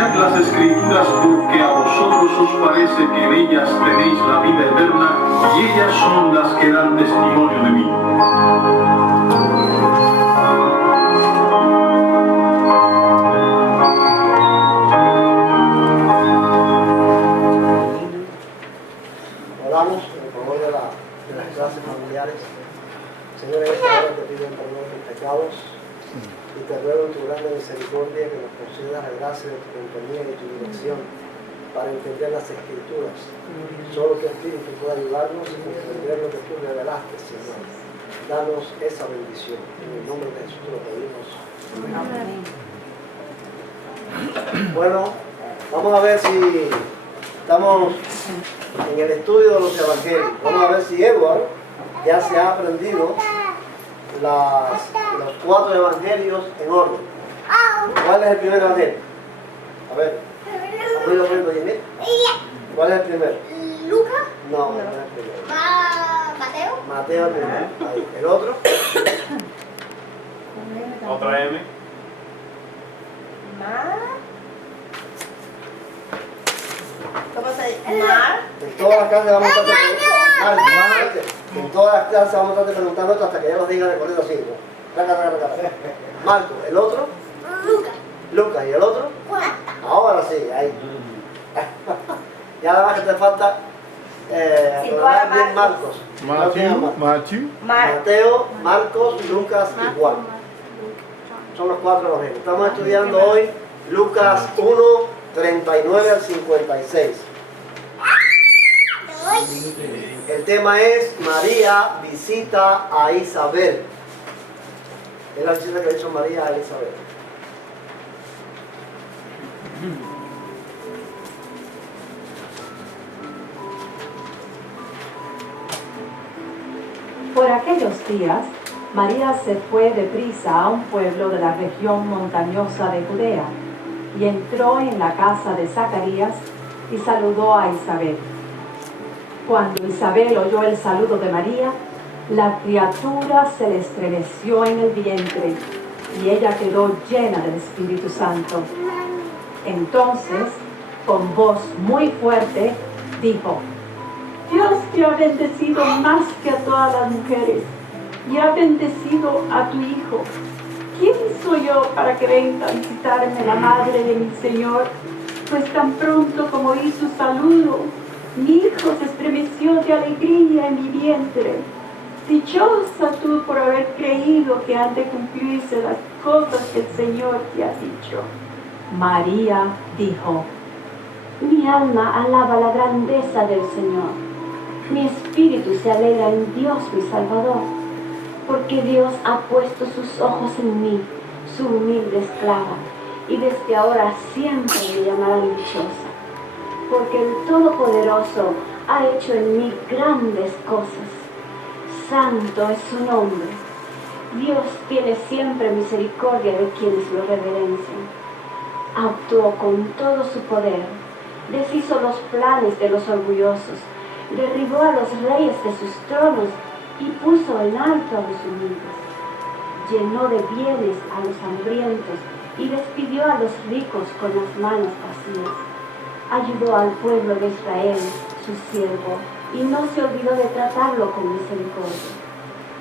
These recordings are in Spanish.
enseñad las Escrituras, porque a vosotros os parece que en ellas tenéis la vida eterna, y ellas son las que dan testimonio de mí. Oramos en favor de las clases familiares. Señor, en esta hora te pido perdón de mis pecados y te ruego en tu grande misericordia que nos concedas la gracia de tu compañía y tu dirección para entender las Escrituras. Solo tu Espíritu puede ayudarnos a comprender lo que tú revelaste, Señor. Danos esa bendición. En el nombre de Jesús te lo pedimos. Amén. Bueno, vamos a ver si estamos en el estudio de los evangelios. Vamos a ver si Edward ya se ha aprendido los 4 evangelios en orden. ¿Cuál es el primer evangelio? A ver, ¿cuál es el primero? ¿Lucas? No, no es el primero. ¿Mateo? Mateo el primero. Ahí. ¿El otro? Otra M. ¿Cómo se dice? Mar. En todas las clases vamos a estar en todas las clases vamos a estar preguntando esto hasta que ya nos digan el corrido 5. Marco, ¿el otro? Lucas. Lucas, ¿y el otro? Juan. Ahora sí, ahí. Ya nada más que te falta pronunciar bien Marcos. Mateo, Marcos, Lucas y Juan. Son los 4 evangelios. Estamos estudiando hoy Lucas 1, 39 al 56. El tema es María visita a Isabel. Es la visita que le hizo María a Isabel. Por aquellos días, María se fue deprisa a un pueblo de la región montañosa de Judea y entró en la casa de Zacarías y saludó a Isabel. Cuando Isabel oyó el saludo de María, la criatura se le estremeció en el vientre y ella quedó llena del Espíritu Santo. Entonces, con voz muy fuerte, dijo: Dios te ha bendecido más que a todas las mujeres y ha bendecido a tu Hijo. ¿Quién soy yo para que venga a visitarme la madre de mi Señor? Pues tan pronto como oí su saludo, mi hijo se estremeció de alegría en mi vientre. Dichosa tú por haber creído que han de cumplirse las cosas que el Señor te ha dicho. María dijo: Mi alma alaba la grandeza del Señor. Mi espíritu se alegra en Dios mi Salvador, porque Dios ha puesto sus ojos en mí, su humilde esclava, y desde ahora siempre me llamarán dichosa, porque el Todopoderoso ha hecho en mí grandes cosas. Santo es su nombre. Dios tiene siempre misericordia de quienes lo reverencian. Actuó con todo su poder, deshizo los planes de los orgullosos, derribó a los reyes de sus tronos y puso en alto a los humildes. Llenó de bienes a los hambrientos y despidió a los ricos con las manos vacías. Ayudó al pueblo de Israel, su siervo, y no se olvidó de tratarlo con misericordia.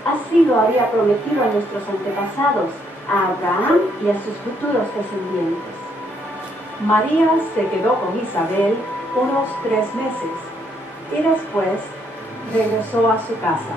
Así lo había prometido a nuestros antepasados, a Abraham y a sus futuros descendientes. María se quedó con Isabel unos 3 meses y después regresó a su casa.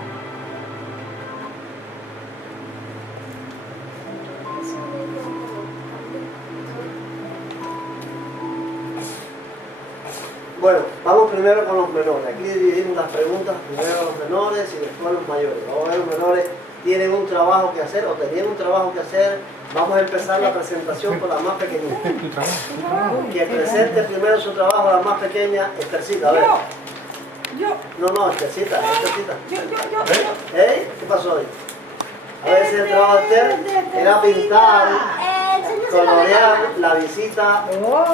Bueno, vamos primero con los menores. Aquí dividimos las preguntas, primero a los menores y después a los mayores. Vamos a ver, los menores tienen un trabajo que hacer o tenían un trabajo que hacer. Vamos a empezar la presentación con la más pequeñita. Que presente primero su trabajo a la más pequeña, Esthercita. A ver. No, Esthercita. ¿Eh? ¿Qué pasó hoy? A ver si el trabajo de Esther era pintar, colorear la visita. ¡Oh!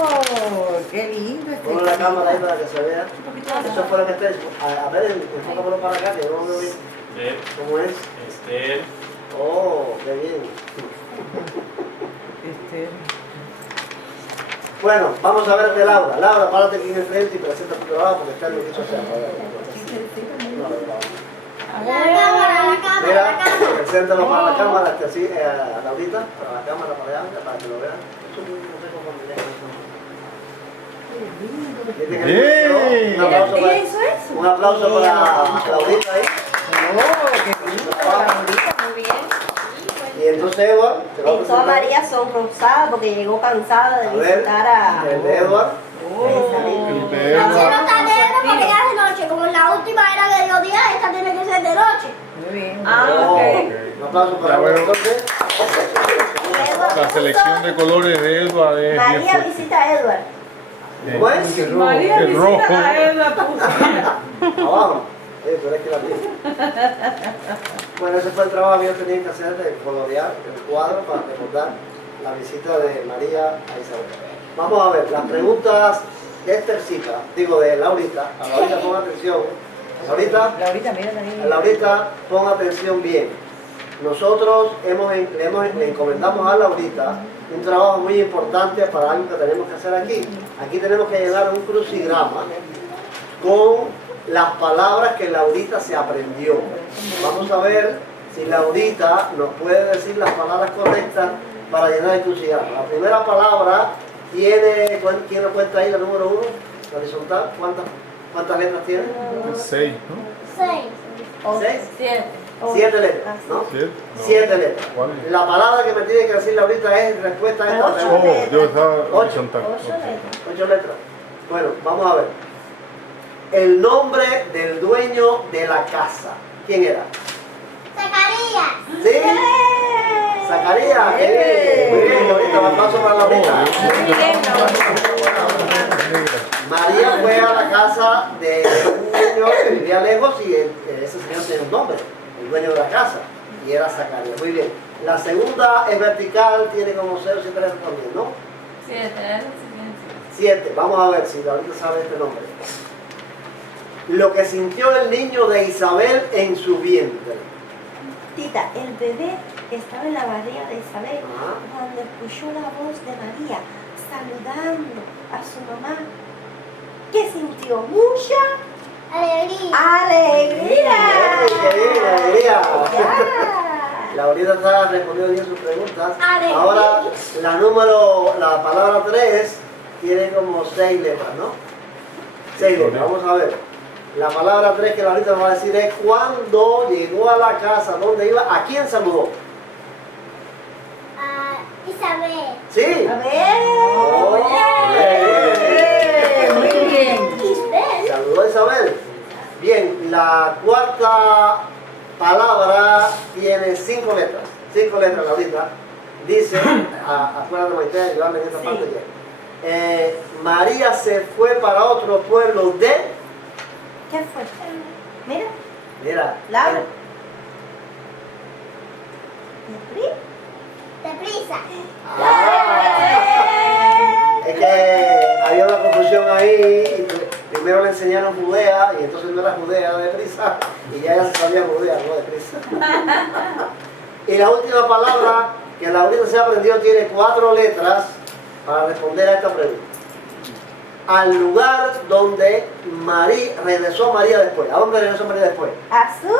¡Qué lindo! Pongo la cámara ahí para que se vea. Eso fue lo que Esther. A ver, enfócamelo para acá que yo no veo bien. ¿Cómo es? Esther. Oh, qué bien. Bueno, vamos a ver de Laura. Laura, párate aquí en el frente y presenta tu trabajo porque está en lo que hizo hacer. Mira, preséntalo para la cámara, así, a Laurita, para la cámara, para allá, para que lo vean. Bien. Un aplauso para, ¿Qué hizo eso? un aplauso para Laurita ahí. Oh, qué lindo, Laurita, muy bien. Y entonces Edward, te va a Y todas presentar. María son rosadas porque llegó cansada de A ver, visitar a... el de Edward. El de La otra Edward. está negra porque ya es de noche. Como la última era de mediodía, esta tiene que ser de noche. Muy bien. Oh, ok. un aplauso para Ya Edward veo. entonces. Y Edward La puso- selección de colores de Edward es bien María fuerte. visita a Edward. ¿Cómo es? María El rojo. visita a Edward, puso. Abajo. Pero es que la vi. Bueno, ese fue el trabajo que yo tenía que hacer de colorear el cuadro para recordar la visita de María a Isabel. Vamos a ver, las preguntas de Esthercita, digo de Laurita. A Laurita pon atención. Laurita, Laurita, mira también. a Laurita pon atención bien. Nosotros le encomendamos a Laurita un trabajo muy importante para algo que tenemos que hacer aquí. Aquí tenemos que llenar un crucigrama con las palabras que Laurita se aprendió. Vamos a ver si Laurita nos puede decir las palabras correctas para llenar el crucigrama. La primera palabra tiene, ¿quién lo cuenta ahí? La número 1, la horizontal. ¿Cuántas letras tiene? 6, ¿no? 6. ¿Seis? 7. 7 letras, ¿no? 7. No. 7 letras. ¿Cuál es? La palabra que me tiene que decir Laurita es respuesta a esta Ocho. pregunta. Oh, yo estaba horizontal. 8 letras. Bueno, vamos a ver. El nombre del dueño de la casa. ¿Quién era? Zacarías. ¿Sí? Zacarías. Qué bien. Muy bien, Laurita. Un aplauso para Laurita. María fue a la casa de un señor que vivía lejos y ese señor tenía un nombre, el dueño de la casa, y era Zacarías. Muy bien. La segunda es vertical, tiene como 0, 7 letras también, ¿no? 7. Vamos a ver si Laurita sabe este nombre. Lo que sintió el niño de Isabel en su vientre. Tita, el bebé estaba en la barriga de Isabel Ajá. cuando escuchó la voz de María saludando a su mamá. ¿Qué sintió? Mucha alegría. ¡Qué bien, alegría! Ya. Laurita está respondiendo bien sus preguntas. Alegría. Ahora, la palabra 3 tiene como 6 letras, ¿no? 6 letras, vamos a ver. La palabra 3 que Laurita nos va a decir es cuando llegó a la casa, ¿dónde iba? ¿A quién saludó? Isabel. ¿Sí? A ver. Oh, bien. Muy bien. Isabel. Saludó a Isabel. Bien, la cuarta palabra tiene 5 letras. 5 letras, Laurita. Dice, acuérdate, Maite, ayudarme en esta parte ya. María se fue para otro pueblo de... ¿Qué fue? Mira, Mira. Laura. Deprisa. Es que había una confusión ahí. Y primero le enseñaron Judea y entonces no era Judea, era deprisa. Y ya se sabía Judea, no deprisa. Y la última palabra que Laurita se aprendió tiene 4 letras para responder a esta pregunta. Al lugar donde regresó María después. ¿A dónde regresó María después? A su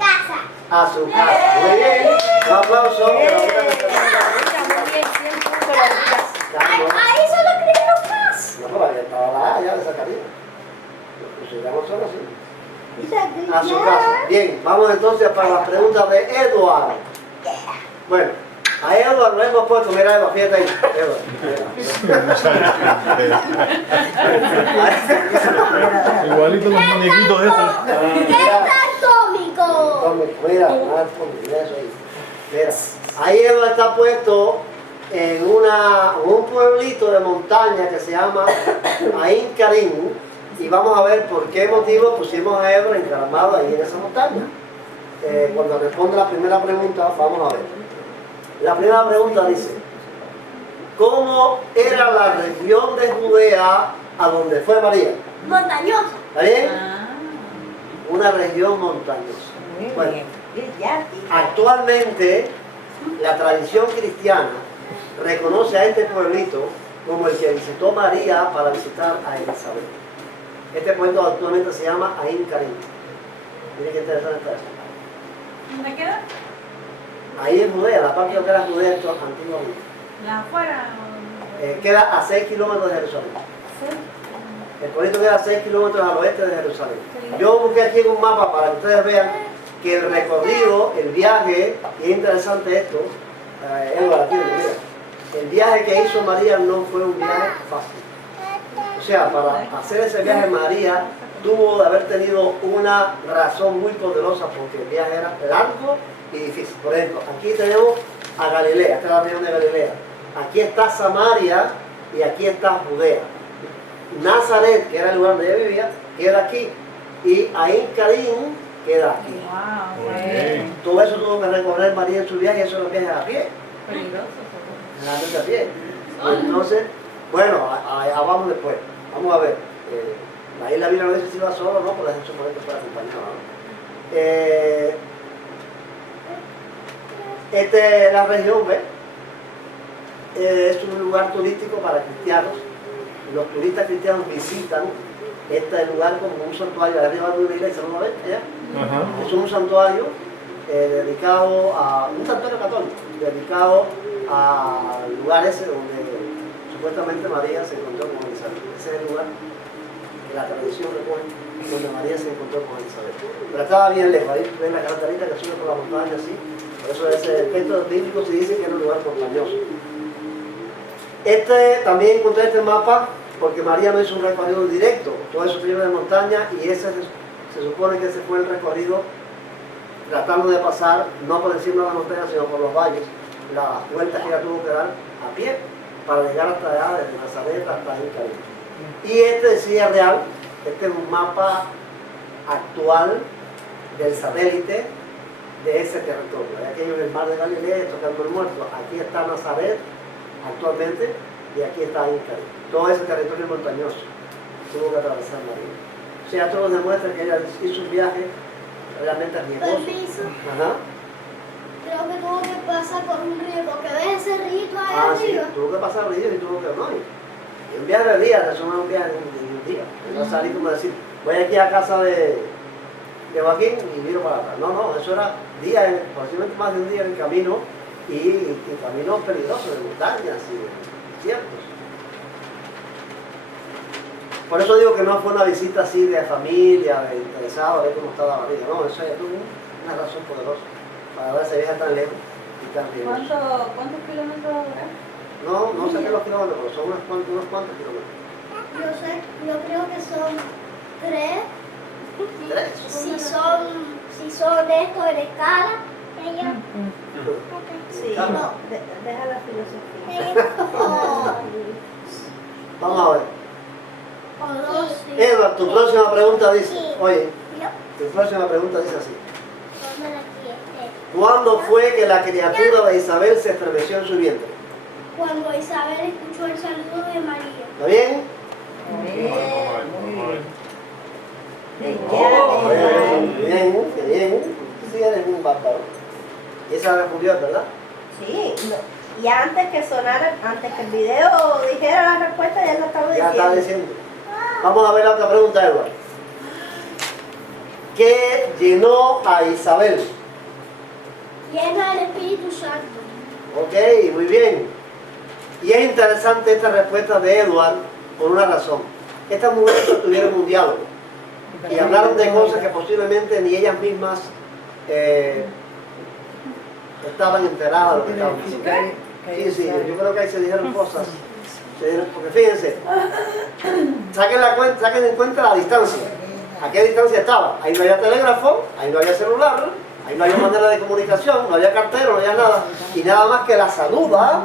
casa. A su casa. Muy bien. Un aplauso. Muy bien, 100 puntos, Laurita. Ahí solo escribieron más. No, pero ahí estaba la A ya de Zacarías. Los crucigramos son así. A su casa. Bien, vamos entonces para las preguntas de Edward. Bueno, a Edward lo hemos puesto, mira Edward, fíjate ahí. Igualito los muñequitos esos. Mira, Atómico. mira eso ahí. Mira, ahí Edward está puesto en un pueblito de montaña que se llama Ain Karim. Y vamos a ver por qué motivo pusimos a Edward encaramado ahí en esa montaña. Cuando responde la primera pregunta, vamos a ver. La primera pregunta dice, ¿cómo era la región de Judea a donde fue María? Montañosa. ¿Está bien? Una región montañosa. Muy Bueno, bien. actualmente la tradición cristiana reconoce a este pueblito como el que visitó María para visitar a Elizabeth. Este pueblo actualmente se llama Ain Karim. Miren qué interesante está eso. ¿Dónde queda? Ahí en Judea, la parte que era Judea antiguamente. ¿La afuera? Queda a 6 kilómetros de Jerusalén. El pueblito queda a 6 kilómetros al oeste de Jerusalén. Yo busqué aquí en un mapa para que ustedes vean que el recorrido, el viaje, y es interesante esto, Eduardo, aquí lo mira. El viaje que hizo María no fue un viaje fácil. O sea, para hacer ese viaje María tuvo de haber tenido una razón muy poderosa porque el viaje era largo y difícil. Por ejemplo, aquí tenemos a Galilea, esta es la región de Galilea. Aquí está Samaria y aquí está Judea. Nazaret, que era el lugar donde ella vivía, queda aquí. Y Ain Karim queda aquí. Wow, Ok. Todo eso tuvo que recorrer María en su viaje y eso lo viajes a pie. peligroso. Generalmente a pie. Entonces, bueno, allá vamos después. Vamos a ver. Ahí la Biblia no dice si va solo o no, pero es suponer que fue acompañado, ¿no? La región, ¿ves? Es un lugar turístico para cristianos. Los turistas cristianos visitan este lugar como un santuario. Arriba de una iglesia, ¿no lo ven? Allá. Ajá. Es un santuario dedicado a un santuario católico, dedicado a lugares donde supuestamente María se encontró con Elizabeth. Ese es el lugar que la tradición recoge donde María se encontró con Elizabeth. Pero estaba bien lejos, ahí ven la característica que sube por la montaña así. Por eso ese texto bíblico se dice que era un lugar montañoso. También encontré este mapa porque María no hizo un recorrido directo, todo eso tiene de montaña y ese se supone que ese fue el recorrido tratando de pasar no por encima de la montaña sino por los valles, las vueltas que ella tuvo que dar a pie para llegar hasta allá, desde Nazaret hasta Ain Karim. Y este sí es real, este es un mapa actual del satélite de ese territorio. Aquello es el mar de Galilea, tocando el muerto. Aquí está Nazaret actualmente y aquí está Ain Karim. Todo ese territorio montañoso tuvo que atravesar María. O sea, esto nos demuestra que ella hizo un viaje realmente riesgoso. Permiso. Ajá. Creo que tuvo que pasar por un río, porque ves ese río ahí Sí, arriba. tuvo que pasar ríos y tuvo que no. Y un viaje de día, eso no es un viaje de un día. No salí como decir, voy aquí a casa de Joaquín y miro para atrás. No, eso era días, posiblemente más de un día en camino y caminos peligrosos, de montañas y desiertos. Por eso digo que no fue una visita así de familia, de interesado, a ver cómo estaba la barriga. No, eso ya tuvo una razón poderosa para ver ese viaje tan lejos y tan riesgoso. ¿Cuántos kilómetros va a durar? No sé qué los kilómetros, pero son unos cuantos kilómetros. Yo creo que son 3. ¿Tres? Si son de esto de escala, ella. Sí, Claro. deja la filosofía. Vamos a ver. O 2. Edward, tu próxima pregunta dice, Sí. oye, Yo. tu próxima pregunta dice así. Pónmela aquí. ¿Cuándo fue que la criatura de Isabel se estremeció en su vientre? Cuando Isabel escuchó el saludo de María. ¿Está bien? Bien, qué bien. Sí, eres un bárbaro. Y esa respondió, ¿verdad? Sí, y antes que sonara, antes que el video dijera la respuesta, ya lo estaba Ya diciendo. está diciendo. Vamos a ver la otra pregunta, Edward. ¿Qué llenó a Isabel? Llena del Espíritu Santo. Ok, muy bien. Y es interesante esta respuesta de Edward por una razón. Estas mujeres tuvieron un diálogo y hablaron de cosas que posiblemente ni ellas mismas estaban enteradas de lo que estaban diciendo. Sí, yo creo que ahí se dijeron cosas. Porque fíjense, saquen en cuenta la distancia. ¿A qué distancia estaba? Ahí no había telégrafo, ahí no había celular, ahí no había manera de comunicación, no había cartero, no había nada. Y nada más que la saluda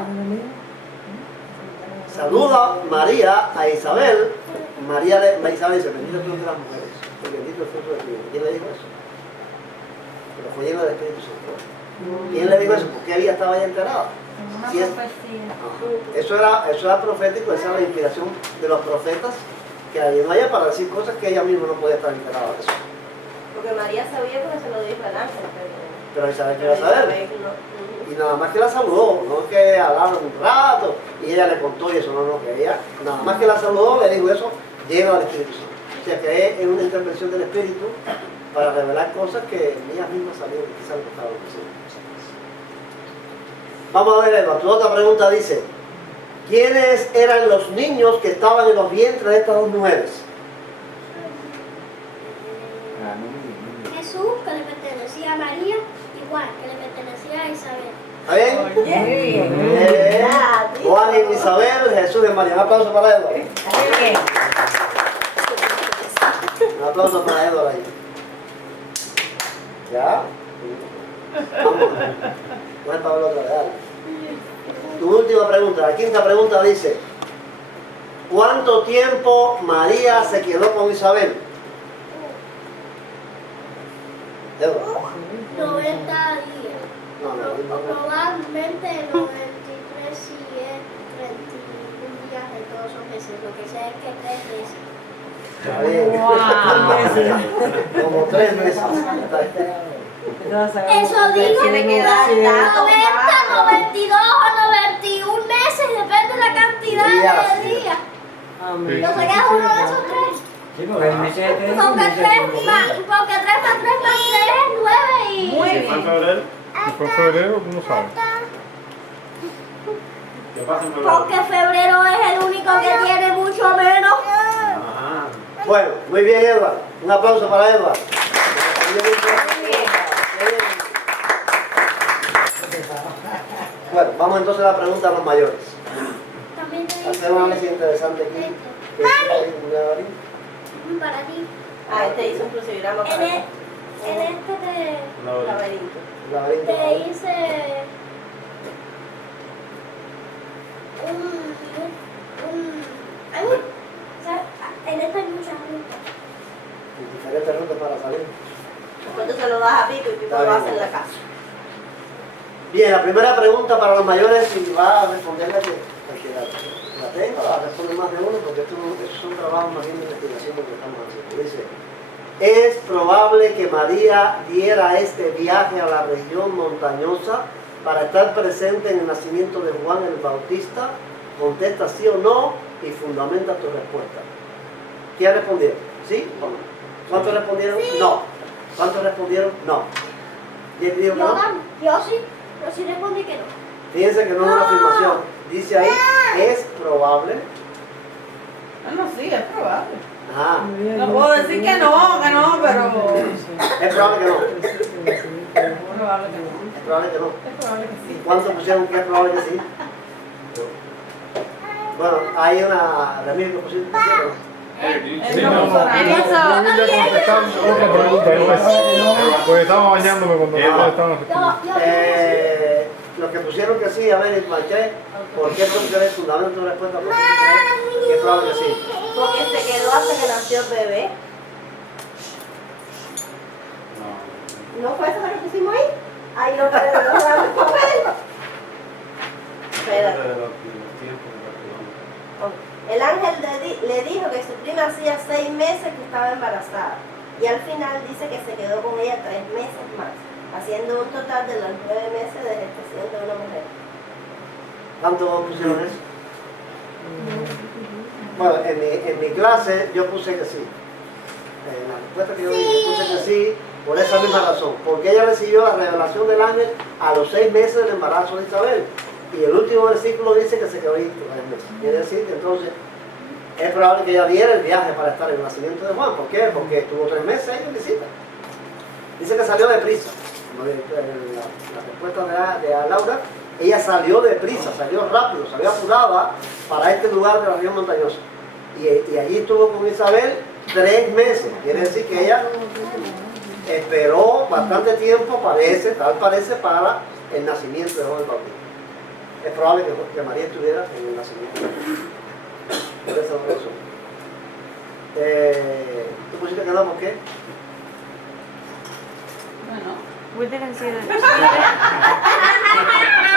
María a Isabel. Isabel dice, bendito tú entre las mujeres, y bendito el fruto de tu vientre. ¿Quién le dijo eso? Pero fue lleno del Espíritu Santo. ¿Quién le dijo eso? Porque ella estaba ya enterada. Una Sí, profecía. eso era profético, esa era la inspiración de los profetas que la llenó a ella para decir cosas que ella misma no podía estar enterada de eso. Porque María sabía porque se lo dijo el ángel, Pero Isabel quería saber. Isabel no. Y nada más que la saludó, no es que hablaron un rato y ella le contó y eso, no, que ella, nada más que la saludó, le dijo eso, lleno del Espíritu Santo. O sea que es una intervención del Espíritu para revelar cosas que ellas mismas salieron, quizás no estaban diciendo. Vamos a ver, Eva, tu otra pregunta dice, ¿quiénes eran los niños que estaban en los vientres de estas dos mujeres? Jesús, que le pertenecía a María, y Juan, que le pertenecía a Isabel. ¿Está bien? Juan y Isabel, Jesús y María. Un aplauso para Edward. Un aplauso para Edward ahí. ¿Ya? Vamos. Voy a Pablo otra vez. Dale. Tu última pregunta, la quinta pregunta dice, ¿cuánto tiempo María se quedó con Isabel? Edward. 90 días. No. Probablemente 93 y 31 días de todos esos meses. Lo que sé es que 3 meses. Está bien. Como 3 meses. Eso digo, Tiene que dar 90, datos, 92 o 91 meses, depende de la cantidad de días. Sí. Yo sacas uno de esos 3. Sí, porque el mes de 3 Porque 3 más 3 es 9 y... Muy ¿Fue en bien. febrero? Si fue en febrero, tú no sabes. ¿Qué pasa en febrero? Porque febrero es el único que tiene mucho menos. Ajá. Bueno, muy bien, Edward. Un aplauso para Edward. Bueno, vamos entonces a la pregunta a los mayores. También te dice... Hacer un análisis interesante aquí. ¿Qué dice? Para ti. Ah, este hizo un crucigrama para En este laberinto. Laberinto. te hice en esta hay muchas rutas. Diferentes rutas para salir. Después tú se lo das a Pipo y Pipo lo hace en la casa. Bien, la primera pregunta para los mayores, si va a responderla que la tengo, la responde más de uno, porque estos son trabajos más bien de investigación que estamos haciendo. Dice, ¿es probable que María diera este viaje a la región montañosa para estar presente en el nacimiento de Juan el Bautista? Contesta sí o no y fundamenta tu respuesta. ¿Quién respondieron? ¿Sí o no? ¿Cuántos respondieron? Sí. No. ¿Cuántos respondieron? No. ¿Quién dijo que no? Yo sí respondí que no. Fíjense que no es una afirmación. Dice ahí, es probable. Bueno, sí, es probable. Ajá. No puedo decir que no, pero... Es probable que no. Es probable que no. Es probable que no. Es probable que sí. ¿Cuántos pusieron que es probable que sí? Bueno, hay una... Ramiro, ¿qué pusiste? Sí, no, yo ya contestando otra pregunta. Pues estaba bañándome cuando estaban respondiendo. Los que pusieron que sí, a ver, y planché, ¿por qué pusieron el fundamento de tu respuesta? Porque es probable que sí. Porque se quedó hasta que nació el bebé. ¿No fue eso lo que pusimos ahí? Ahí lo tenemos en el papel. Espérate. El ángel le dijo que su prima hacía 6 meses que estaba embarazada y al final dice que se quedó con ella 3 meses más, haciendo un total de los 9 meses de gestación de una mujer. ¿Cuántos pusieron eso? Bueno, en mi clase yo puse que sí. En la respuesta que yo di, yo puse que sí, por esa misma razón. Porque ella recibió la revelación del ángel a los 6 meses del embarazo de Isabel. Y el último versículo dice que se quedó ahí 3 meses. Quiere decir que entonces es probable que ella diera el viaje para estar en el nacimiento de Juan. ¿Por qué? Porque estuvo 3 meses ahí en visita. Dice que salió deprisa. La respuesta de Laura, ella salió deprisa, salió rápido, salió apurada para este lugar de la región montañosa. Y allí estuvo con Isabel 3 meses. Quiere decir que ella esperó bastante tiempo, tal parece, para el nacimiento de Juan el Bautista. Es probable que María estuviera en el nacimiento. Por esa razón. ¿Tú pusiste que no? ¿Por qué? Bueno. We didn't see the.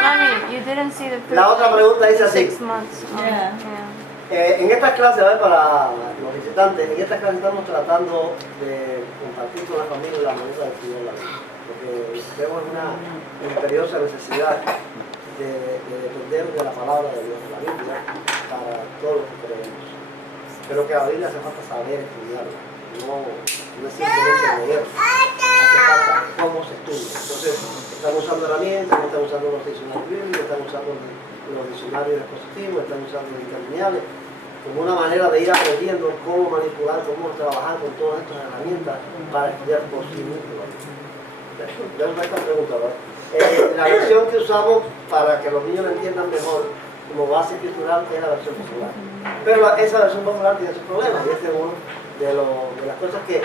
Mommy, you didn't see the. La otra pregunta dice así. 6 months. Yeah. En estas clases, a ver, para los visitantes, en estas clases estamos tratando de compartir con la familia la manera de estudiar la Biblia. porque tenemos una imperiosa necesidad de depender de la palabra de Dios, de la Biblia, para todo lo que creemos. Pero que a la Biblia hace falta saber estudiarla, no es simplemente leer, hace falta cómo se estudia. Entonces, están usando herramientas, no están usando los diccionarios bíblicos, están usando los diccionarios expositivos, están usando los interlineales, como una manera de ir aprendiendo cómo manipular, cómo trabajar con todas estas herramientas para estudiar por sí mismo. Ya nos esta pregunta, ¿verdad? La versión que usamos para que los niños la entiendan mejor como base escritural es la versión popular. Pero esa versión popular tiene sus problemas, y este es uno de las cosas que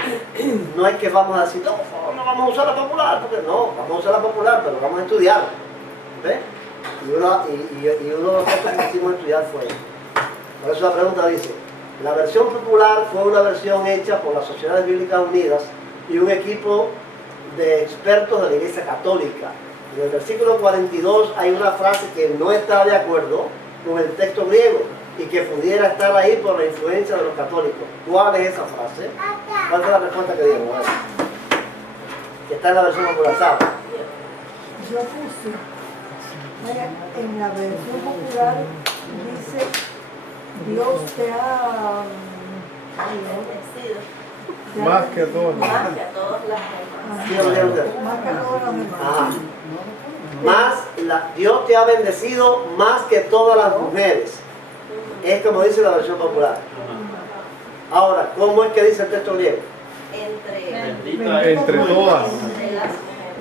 no es que vamos a decir, no vamos a usar la popular, porque no, vamos a usar la popular, pero vamos a estudiarla. ¿Ves? Y uno de los textos que quisimos estudiar fue eso. Por eso la pregunta dice, la versión popular fue una versión hecha por las Sociedades Bíblicas Unidas y un equipo de expertos de la Iglesia Católica. En el versículo 42 hay una frase que no está de acuerdo con el texto griego y que pudiera estar ahí por la influencia de los católicos. ¿Cuál es esa frase? ¿Cuál es la respuesta que dieron? Que está en la versión popular, ¿sabe? Yo puse, en la versión popular dice, Dios te ha bendecido. Más que todos. Más que a todas las demás. ¿Sí lo vieron ustedes? Más que todas las demás. Ajá. Dios te ha bendecido más que todas las mujeres. Es como dice la versión popular. Ahora, ¿cómo es que dice el texto griego? Entre todas.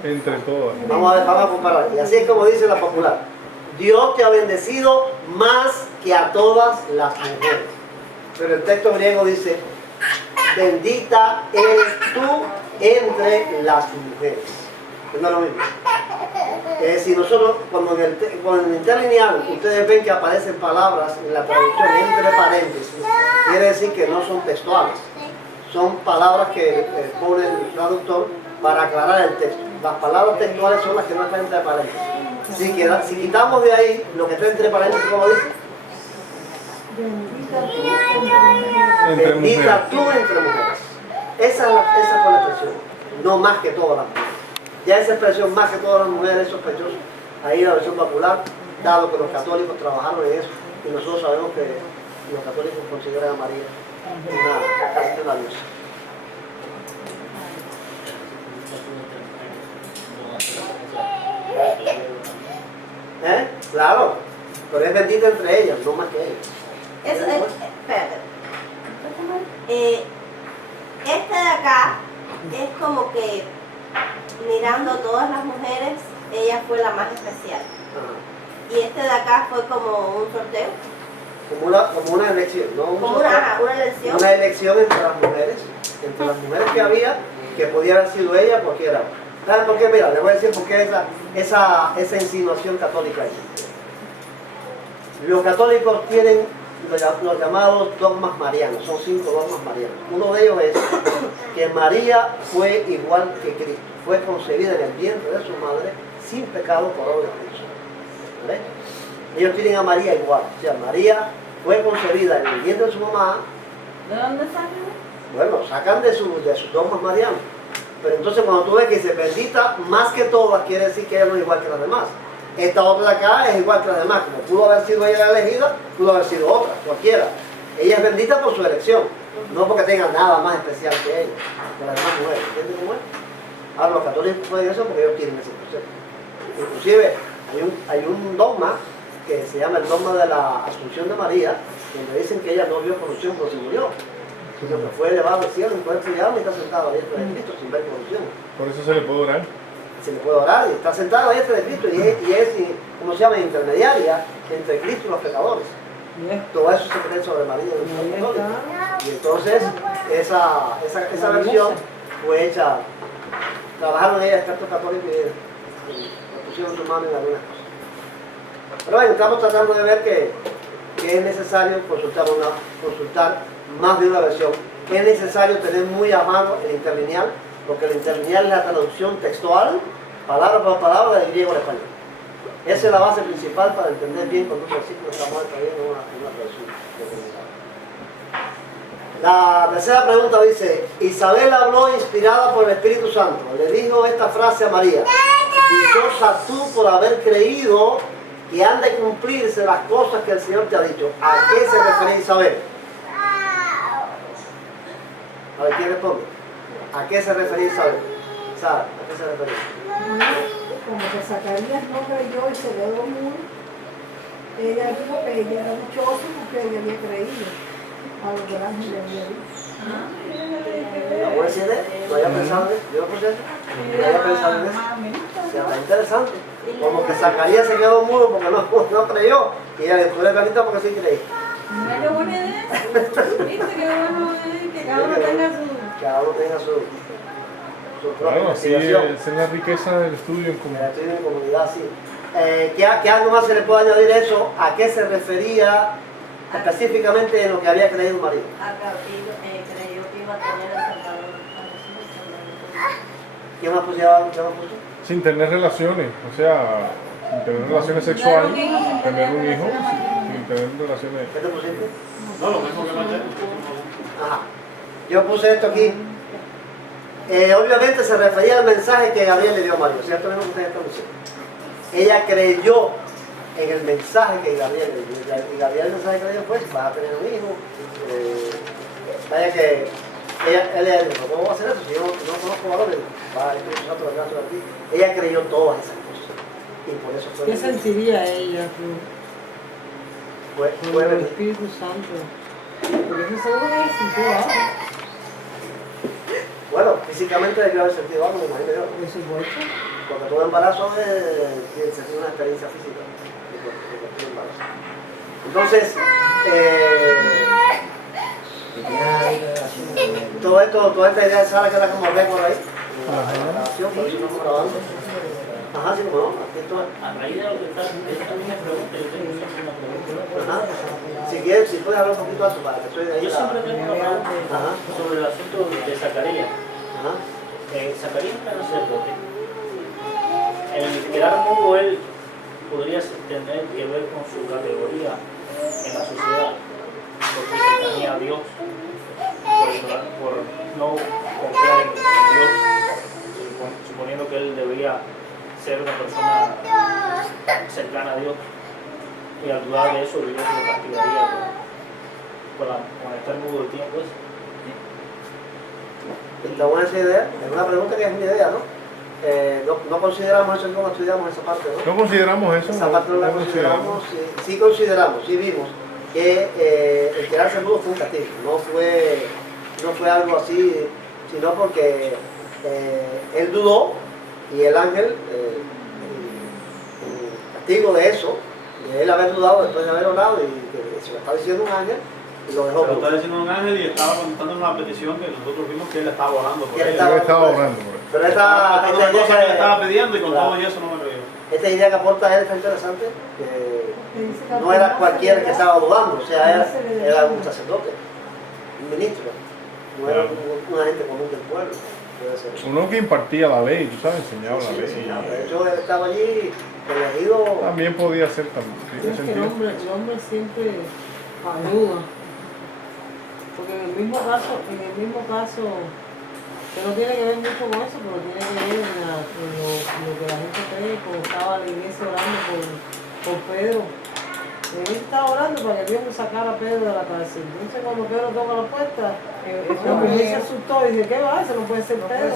Entre todas. Vamos a comparar. Y así es como dice la popular. Dios te ha bendecido más que a todas las mujeres. Pero el texto griego dice, bendita eres tú entre las mujeres. No es lo mismo. Es decir, nosotros cuando en el interlineal ustedes ven que aparecen palabras en la traducción entre paréntesis, quiere decir que no son textuales. Son palabras que pone el traductor para aclarar el texto. Las palabras textuales son las que no están entre paréntesis. Si quitamos de ahí lo que está entre paréntesis, ¿cómo dice? Bendita tú entre mujeres. Esa fue la expresión. No más que todas las mujeres. Ya esa expresión, más que todas las mujeres, es sospechoso. Ahí la versión popular, dado que los católicos trabajaron en eso, y nosotros sabemos que los católicos consideran a María casi una diosa. Claro, pero es bendita entre ellas, no más que ellas. Eso es, espérate. Este de acá es como que mirando a todas las mujeres, ella fue la más especial. Y este de acá fue como un sorteo. Como una elección, ¿no? Como una elección. Una elección entre las mujeres que había, que podía haber sido ella o cualquiera. ¿Saben por qué? Mira, les voy a decir por qué esa insinuación católica ahí. Los católicos tienen los llamados dogmas marianos, son 5 dogmas marianos. Uno de ellos es que María fue igual que Cristo, fue concebida en el vientre de su madre sin pecado por obra de Cristo. ¿Vale? Ellos tienen a María igual, o sea, María fue concebida en el vientre de su mamá. ¿De dónde sacan? Bueno, sacan de sus dogmas marianos. Pero entonces cuando tú ves que dice bendita más que todas, quiere decir que ella no es igual que las demás. Esta otra de acá es igual que las demás, como pudo haber sido ella la elegida, pudo haber sido otra, cualquiera. Ella es bendita por su elección, no porque tenga nada más especial que ella, que las demás mujeres. ¿Entiendes cómo es? Ahora los católicos pueden eso porque ellos tienen ese proceso. Inclusive hay un dogma que se llama el dogma de la Asunción de María, donde dicen que ella no vio corrupción porque se murió, sino que fue elevado al cielo, fue estudiado y está sentado ahí de Cristo sin ver corrupción. Por eso se le puede orar. Se le puede orar y está sentado ahí de Cristo y es, ¿cómo se llama?, intermediaria entre Cristo y los pecadores. Todo eso se cree sobre María y los católicos. Y entonces esa versión fue hecha, trabajaron ella expertos católicos y pusieron su mano en algunas cosas. Pero bueno, estamos tratando de ver que es necesario consultar más de una versión. Es necesario tener muy a mano el interlineal, porque el interlineal es la traducción textual, palabra por palabra, del griego al español. Esa es la base principal para entender bien cuando un versículo estamos trayendo una traducción determinada. La tercera pregunta dice, Isabel habló inspirada por el Espíritu Santo. Le dijo esta frase a María: dichosa tú por haber creído que han de cumplirse las cosas que el Señor te ha dicho. ¿A qué se refería Isabel? A ver, ¿quién responde? ¿A qué se refería Isabel? ¿Sabe? ¿A qué se refería? Como que Zacarías no creyó y se quedó mudo, ella dijo que ella era dichosa porque ella había creído a lo que el ángel le había dicho. ¿No puede ser él? ¿No había pensado en eso? ¿Yo no puse eso? ¿No había pensado en eso? O sea, está interesante. Como que Zacarías se quedó mudo porque no creyó y ella le puso la canita porque sí creí. Mira qué buena idea. ¿Viste qué bueno es que cada uno tenga su... Cada uno tenga su propia Claro, así investigación. esa es la riqueza del estudio en común. El estudio en comunidad, sí. ¿Qué algo más se le puede añadir a eso? ¿A qué se refería específicamente en lo que había creído María? Creyó que iba a tener el Salvador. ¿Qué más pusieron? ¿Qué más puso? Sin tener relaciones, o sea, sin tener relaciones sexuales, sin tener un hijo, sin tener relaciones. ¿Qué te pusiste? No, lo mismo que Mateo. Ajá. Yo puse esto aquí. Obviamente se refería al mensaje que Gabriel le dio a María, ¿cierto? Mismo que ustedes están diciendo. Ella creyó en el mensaje que Gabriel le dio. Y Gabriel el mensaje que le dio fue: vas a tener un hijo. Vaya que él le dijo: ¿cómo va a hacer eso? Si yo no conozco valores, va a Espíritu Santo de ti. Ella creyó todas esas cosas. Y por eso fue. ¿Qué sentiría ella Fue con el Espíritu Santo? Porque eso seguro que ella sintió algo. Bueno, físicamente debió haber sentido algo, me imagino yo. Por supuesto. Porque todo embarazo tiene que ser una experiencia física. De embarazo. Entonces, toda esta idea de Sara que era como récord ahí. La grabación, por eso estamos grabando. Ajá, sí, como no, aquí estoy. A raíz de lo que está, esta misma pregunta, yo tengo siempre una pregunta. Ajá. Si quieres, si puedes hablar un poquito alto para que estoy de ahí. Yo siempre tengo una pregunta sobre el asunto de Zacarías. Zacarías era sacerdote. El quedar mudo él podría tener que ver con su categoría en la sociedad, porque cercanía a Dios, por no confiar en Dios, suponiendo que él debería ser una persona cercana a Dios, y al dudar de eso Dios lo castigaría con estar mudo el tiempo ese. Está buena esa idea, es una pregunta que es mi idea, ¿no? No consideramos eso cuando estudiamos esa parte, ¿no? No consideramos eso. Esa parte no la consideramos, sí consideramos, sí vimos que el quedarse mudo fue un castigo, no fue algo así, sino porque él dudó y el ángel, el castigo de eso, de él haber dudado después de haber orado y que se lo está diciendo un ángel, y lo dejó. Se lo está diciendo un ángel y estaba contando una petición que nosotros vimos que él estaba orando por Él ella. estaba orando por él. Pero esta cosa que idea él estaba pidiendo y con claro, todo eso no me creyó. esta idea que aporta él está interesante, que no era cualquiera que estaba dudando, o sea, era un sacerdote, un ministro, no era una gente común del pueblo. Puede ser. Uno que impartía la ley, tú sabes, enseñaba la ley. De hecho, él estaba allí elegido. También podía ser también. Es que el hombre siempre ayuda. Porque en el mismo caso, que no tiene que ver mucho con eso, pero tiene que ver en lo que la gente cree, como estaba la iglesia orando por Pedro. Él estaba orando para que Dios le sacara a Pedro de la cárcel. Entonces cuando Pedro toca la puerta, la mujer se asustó y dice: ¿qué va? Eso no puede ser Pedro.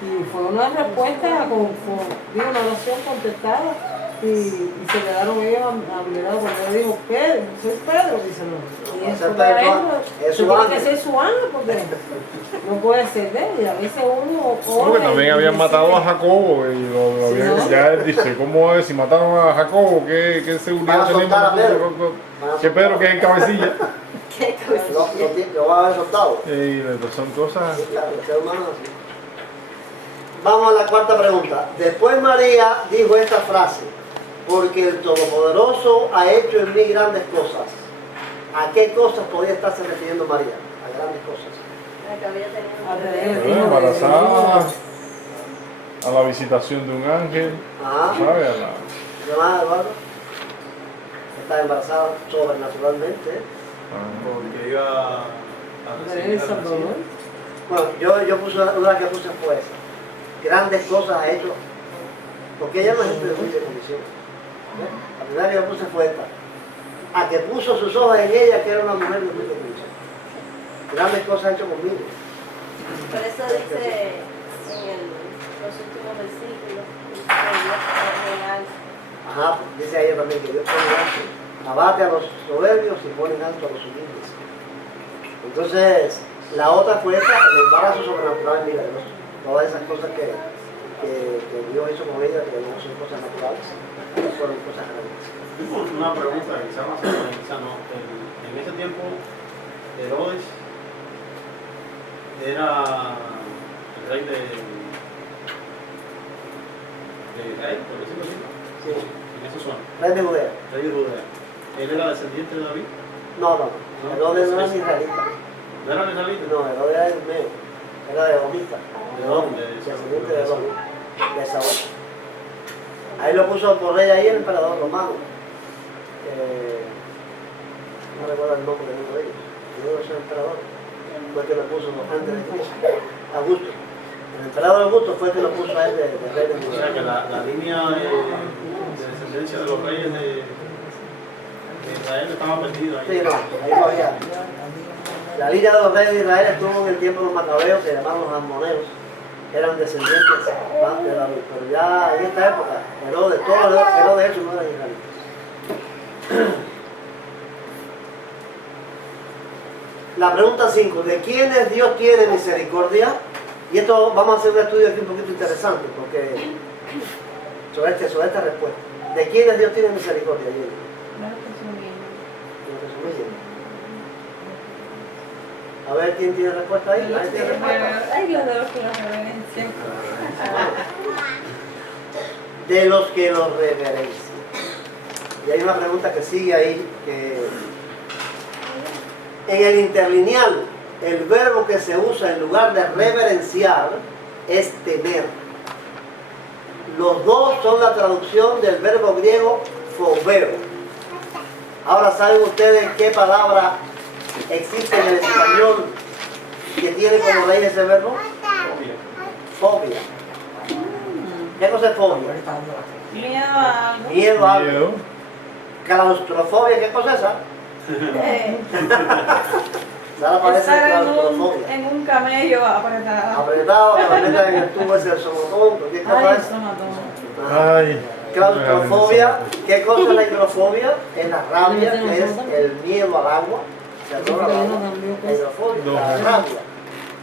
Y fue una respuesta, digo, una oración contestada. Y se quedaron ellos admirados cuando él dijo: Pedro, soy Pedro, dice no. Y eso para ellos tiene que ser su ángel, porque no puede ser de él. Y a veces uno. Porque también habían matado a Jacobo y lo habían, ¿no? Ya él dice: ¿cómo es? Si mataron a Jacobo, ¿qué seguridad tenemos? Que Pedro que es en cabecilla. ¿Qué cabecilla? Lo van a haber soltado. Son cosas. Sí, claro, el ser humano es así. Vamos a la cuarta pregunta. Después María dijo esta frase: porque el Todopoderoso ha hecho en mí grandes cosas. ¿A qué cosas podía estarse refiriendo María? A grandes cosas. Embarazada, a la visitación de un ángel, ¿sabes? ¿Qué más, Eduardo? Está embarazada sobrenaturalmente. porque iba a recibir al Mesías. Bueno, yo puse una que puse fue esa. Grandes cosas ha hecho, porque ella no es gente de humilde condición. La primera que yo puse fue esta. A que puso sus ojos en ella, que era una mujer de humilde condición. Grandes cosas ha hecho conmigo. Por eso dice en los últimos versículos, Dios es real. Ajá, dice ella también que Dios pone en alto, abate a los soberbios y pone en alto a los humildes. Entonces, la otra fue esta, el embarazo sobrenatural milagroso. Todas esas cosas que Dios hizo con ella, que no son cosas naturales, fueron cosas grandes. Una pregunta, quizás más o menos, quizás no. En ese tiempo, Herodes era el rey de Israel, por decirlo así. Sí. En esa zona. Rey de Judea. Rey de Judea. ¿Él era descendiente de David? No. Herodes no era israelita. ¿No era israelita? No, Herodes era Ismeo. Era de Domita. ¿De dónde? Descendiente de Edom, de Saúl. Ahí lo puso por rey ahí el emperador romano. No recuerdo el nombre de uno de ellos. Uno de esos emperadores fue el que lo puso antes de Cristo. Augusto. El emperador Augusto fue el que lo puso a él de rey de O Judea. sea que la línea de descendencia de los reyes de Israel estaba perdida ahí. Sí, no, ahí no había. La línea de los reyes de Israel estuvo en el tiempo de los macabeos, que llamaban los ammoneos, eran descendientes de David. Pero ya en esta época, Herodes, todos los Herodes esos no eran israelitas. La pregunta 5, ¿de quiénes Dios tiene misericordia? Y esto vamos a hacer un estudio aquí un poquito interesante, porque sobre esta respuesta. ¿De quiénes Dios tiene misericordia? A ver, ¿quién tiene respuesta ahí? ¿Ahí tiene respuesta? Ay, los de los que los reverencian. De los que los reverencian. Y hay una pregunta que sigue ahí, que en el interlineal, el verbo que se usa en lugar de reverenciar es temer. Los dos son la traducción del verbo griego phobeo. Ahora, ¿saben ustedes qué palabra existe en el español que tiene como raíz ese verbo? Fobia. ¿Qué cosa es fobia? Miedo a algo. Miedo a algo. Claustrofobia, ¿qué cosa es esa? Nada parece Estar claustrofobia. en un camello apretado. Apretado, que la metan en el tubo ese del somotón, ¿qué cosa Ay, es? somotón. Ay. Claustrofobia, ¿qué cosa es la hidrofobia? Es la rabia, que es el miedo al agua. Terror al agua. La hidrofobia, la rabia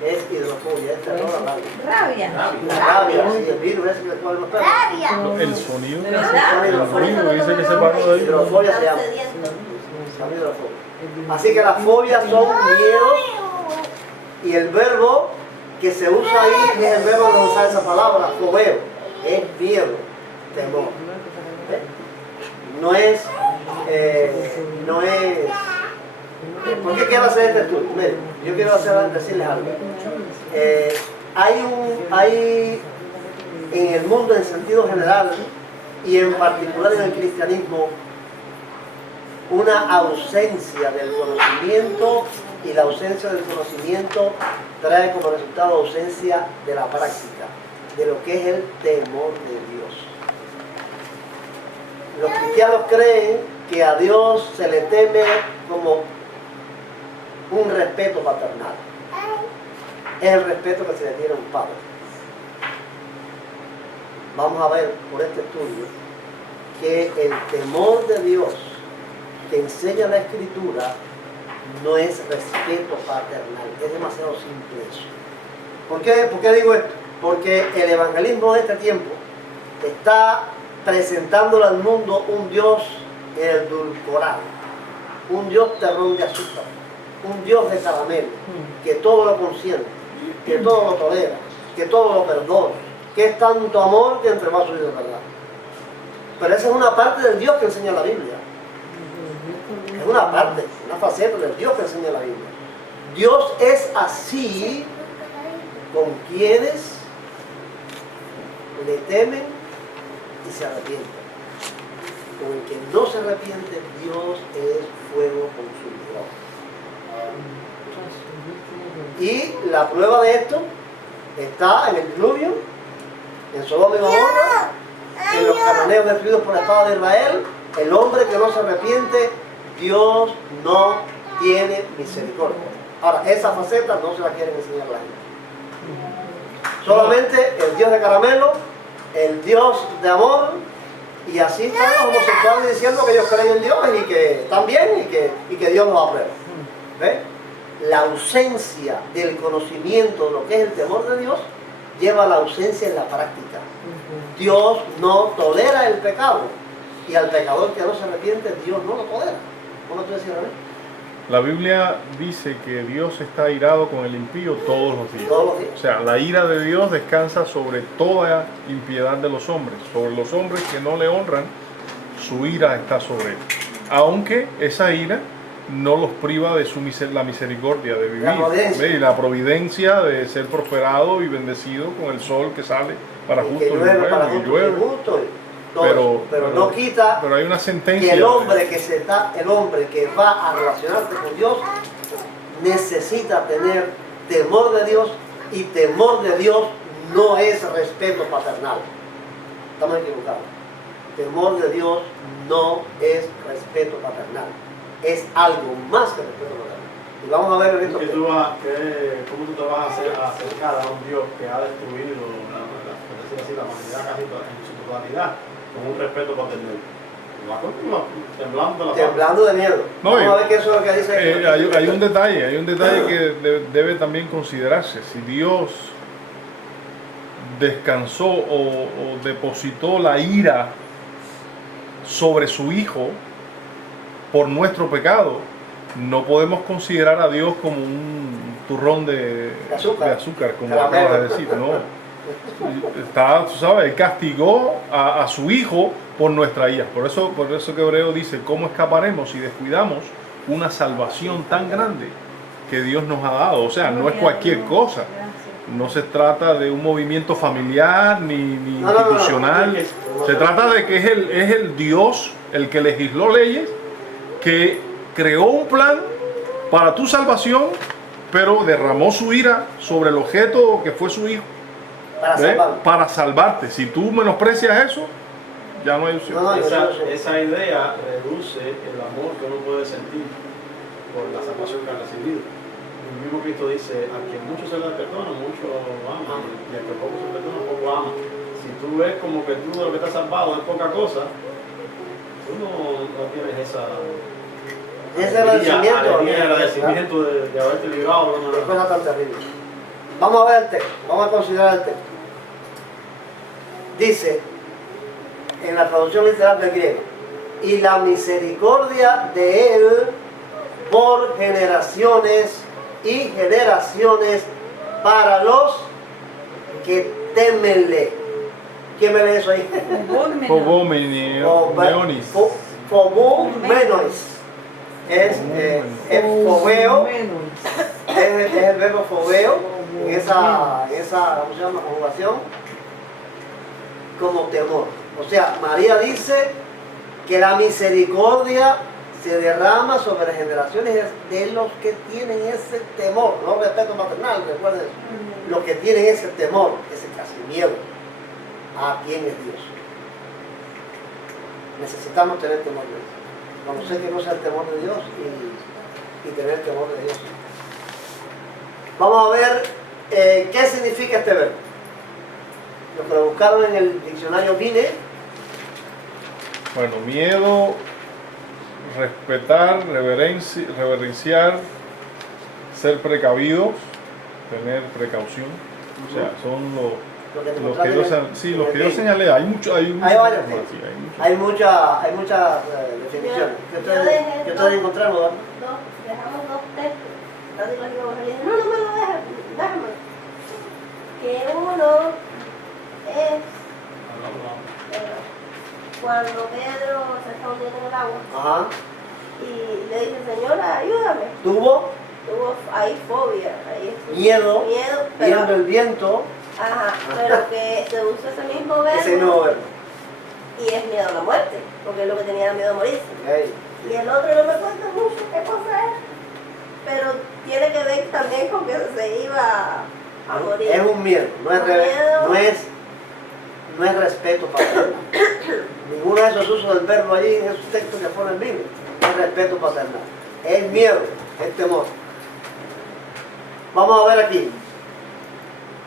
es hidrofobia, es terror al agua. Rabia. La rabia, sí, el virus ese que después los perros. El sonido. ¿De verdad? El sonido ese que se paró de ahí. Hidrofobia se llama. Se llama hidrofobia. Así que las fobias son miedos y el verbo que se usa ahí es el verbo de usar esa palabra, fobeo, es miedo, temor. No es, ¿por qué quiero hacer este estudio? Miren, yo quiero decirles algo. Hay en el mundo en sentido general y en particular en el cristianismo una ausencia del conocimiento, y la ausencia del conocimiento trae como resultado ausencia de la práctica, de lo que es el temor de Dios. Los cristianos creen que a Dios se le teme como un respeto paternal. Es el respeto que se le tiene a un padre. Vamos a ver por este estudio que el temor de Dios que enseña la Escritura no es respeto paternal, es demasiado simple eso. ¿Por qué digo esto? Porque el evangelismo de este tiempo está presentándole al mundo un Dios edulcorado, un Dios terrón de azúcar, un Dios de caramelo, que todo lo consiente, que todo lo tolera, que todo lo perdona, que es tanto amor que entregó a su vida de verdad. Pero esa es una parte del Dios que enseña la Biblia. Es una parte, una faceta del Dios que enseña la Biblia. Dios es así con quienes le temen y se arrepienten. Con el que no se arrepiente, Dios es fuego consumidor. Y la prueba de esto está en el diluvio, en Sodoma y Gomorra, en los cananeos destruidos por la espada de Israel. El hombre que no se arrepiente, Dios no tiene misericordia. Ahora, esa faceta no se la quieren enseñar a la gente. Solamente el Dios de caramelo, el Dios de amor, y así están los homosexuales diciendo que ellos creen en Dios y que están bien y que Dios los aprueba. ¿Ves? La ausencia del conocimiento de lo que es el temor de Dios lleva a la ausencia en la práctica. Dios no tolera el pecado, y al pecador que no se arrepiente, Dios no lo tolera. ¿Cómo tú decías, René? La Biblia dice que Dios está airado con el impío todos los días. Todos los días. O sea, la ira de Dios descansa sobre toda impiedad de los hombres. Sobre los hombres que no le honran, su ira está sobre él. Aunque esa ira no los priva de la misericordia de vivir. Y la providencia de ser prosperado y bendecido con el sol que sale para justos y llueve. Pero no quita pero hay una sentencia que el hombre que va a relacionarse con Dios necesita tener temor de Dios, y temor de Dios no es respeto paternal. Estamos equivocados. Temor de Dios no es respeto paternal, es algo más que respeto paternal. Y vamos a ver en esto. ¿Cómo tú te vas a acercar a un Dios que ha destruido la humanidad casi en su totalidad con un respeto paternal? Temblando de miedo. No, vamos a ver qué eso es lo que dice. Hay un detalle que debe también considerarse. Si Dios descansó o depositó la ira sobre su Hijo por nuestro pecado, no podemos considerar a Dios como un turrón de azúcar, como acabas de decir, ¿no? Tú sabes, Él castigó a su Hijo por nuestra ira. Por eso que Hebreo dice, ¿cómo escaparemos si descuidamos una salvación tan grande que Dios nos ha dado? O sea, no es cualquier cosa. No se trata de un movimiento familiar ni institucional. Se trata de que es el Dios el que legisló leyes, que creó un plan para tu salvación, pero derramó su ira sobre el objeto que fue su Hijo para salvarte. Si tú menosprecias eso, ya no hay opción. Esa idea reduce el amor que uno puede sentir por la salvación que ha recibido. El mismo Cristo dice, a quien mucho se le perdona, mucho ama, y a quien poco se perdona, poco ama. Si tú ves como que tú de lo que estás salvado es poca cosa, tú no tienes ese agradecimiento de haberte librado. Qué cosa tan terrible. Vamos a ver el texto, vamos a considerar el texto. Dice, en la traducción literal del griego, y la misericordia de Él por generaciones y generaciones para los que temenle. ¿Quién me lee eso ahí? Fobumenois. Es fobeo, es el verbo fobeo, en esa ¿cómo se llama? Conjugación, como temor. O sea, María dice que la misericordia se derrama sobre las generaciones de los que tienen ese temor, no respeto maternal, recuerden, los que tienen ese temor, ese casi miedo a quién es Dios. Necesitamos tener temor de Dios, conocer que no sea el temor de Dios y tener temor de Dios. Vamos a ver qué significa este verbo. Los que lo buscaron en el diccionario Vine. Bueno, miedo, respetar, reverenciar, ser precavidos, tener precaución. O sea, son los que yo señalé. Hay muchas definiciones. ¿Qué ustedes encontraron? Dejamos dos textos. Casi los íbamos a leer. No me lo dejes, déjame. Que uno es cuando Pedro se está hundiendo en el agua y le dice, Señora, ayúdame. Tuvo ahí fobia, ahí miedo, pero viendo el viento. Pero que se usa ese mismo verbo. Y es miedo a la muerte, porque es lo que tenía miedo a morirse. Y el otro no me cuenta mucho qué cosa es, pero tiene tiene que ver también con que se iba a morir. Es un miedo, no es, Miedo. no es respeto paternal. Ninguno de esos usos del verbo allí en esos textos que pone en Biblia es respeto paternal. Es miedo, es temor. Vamos a ver aquí.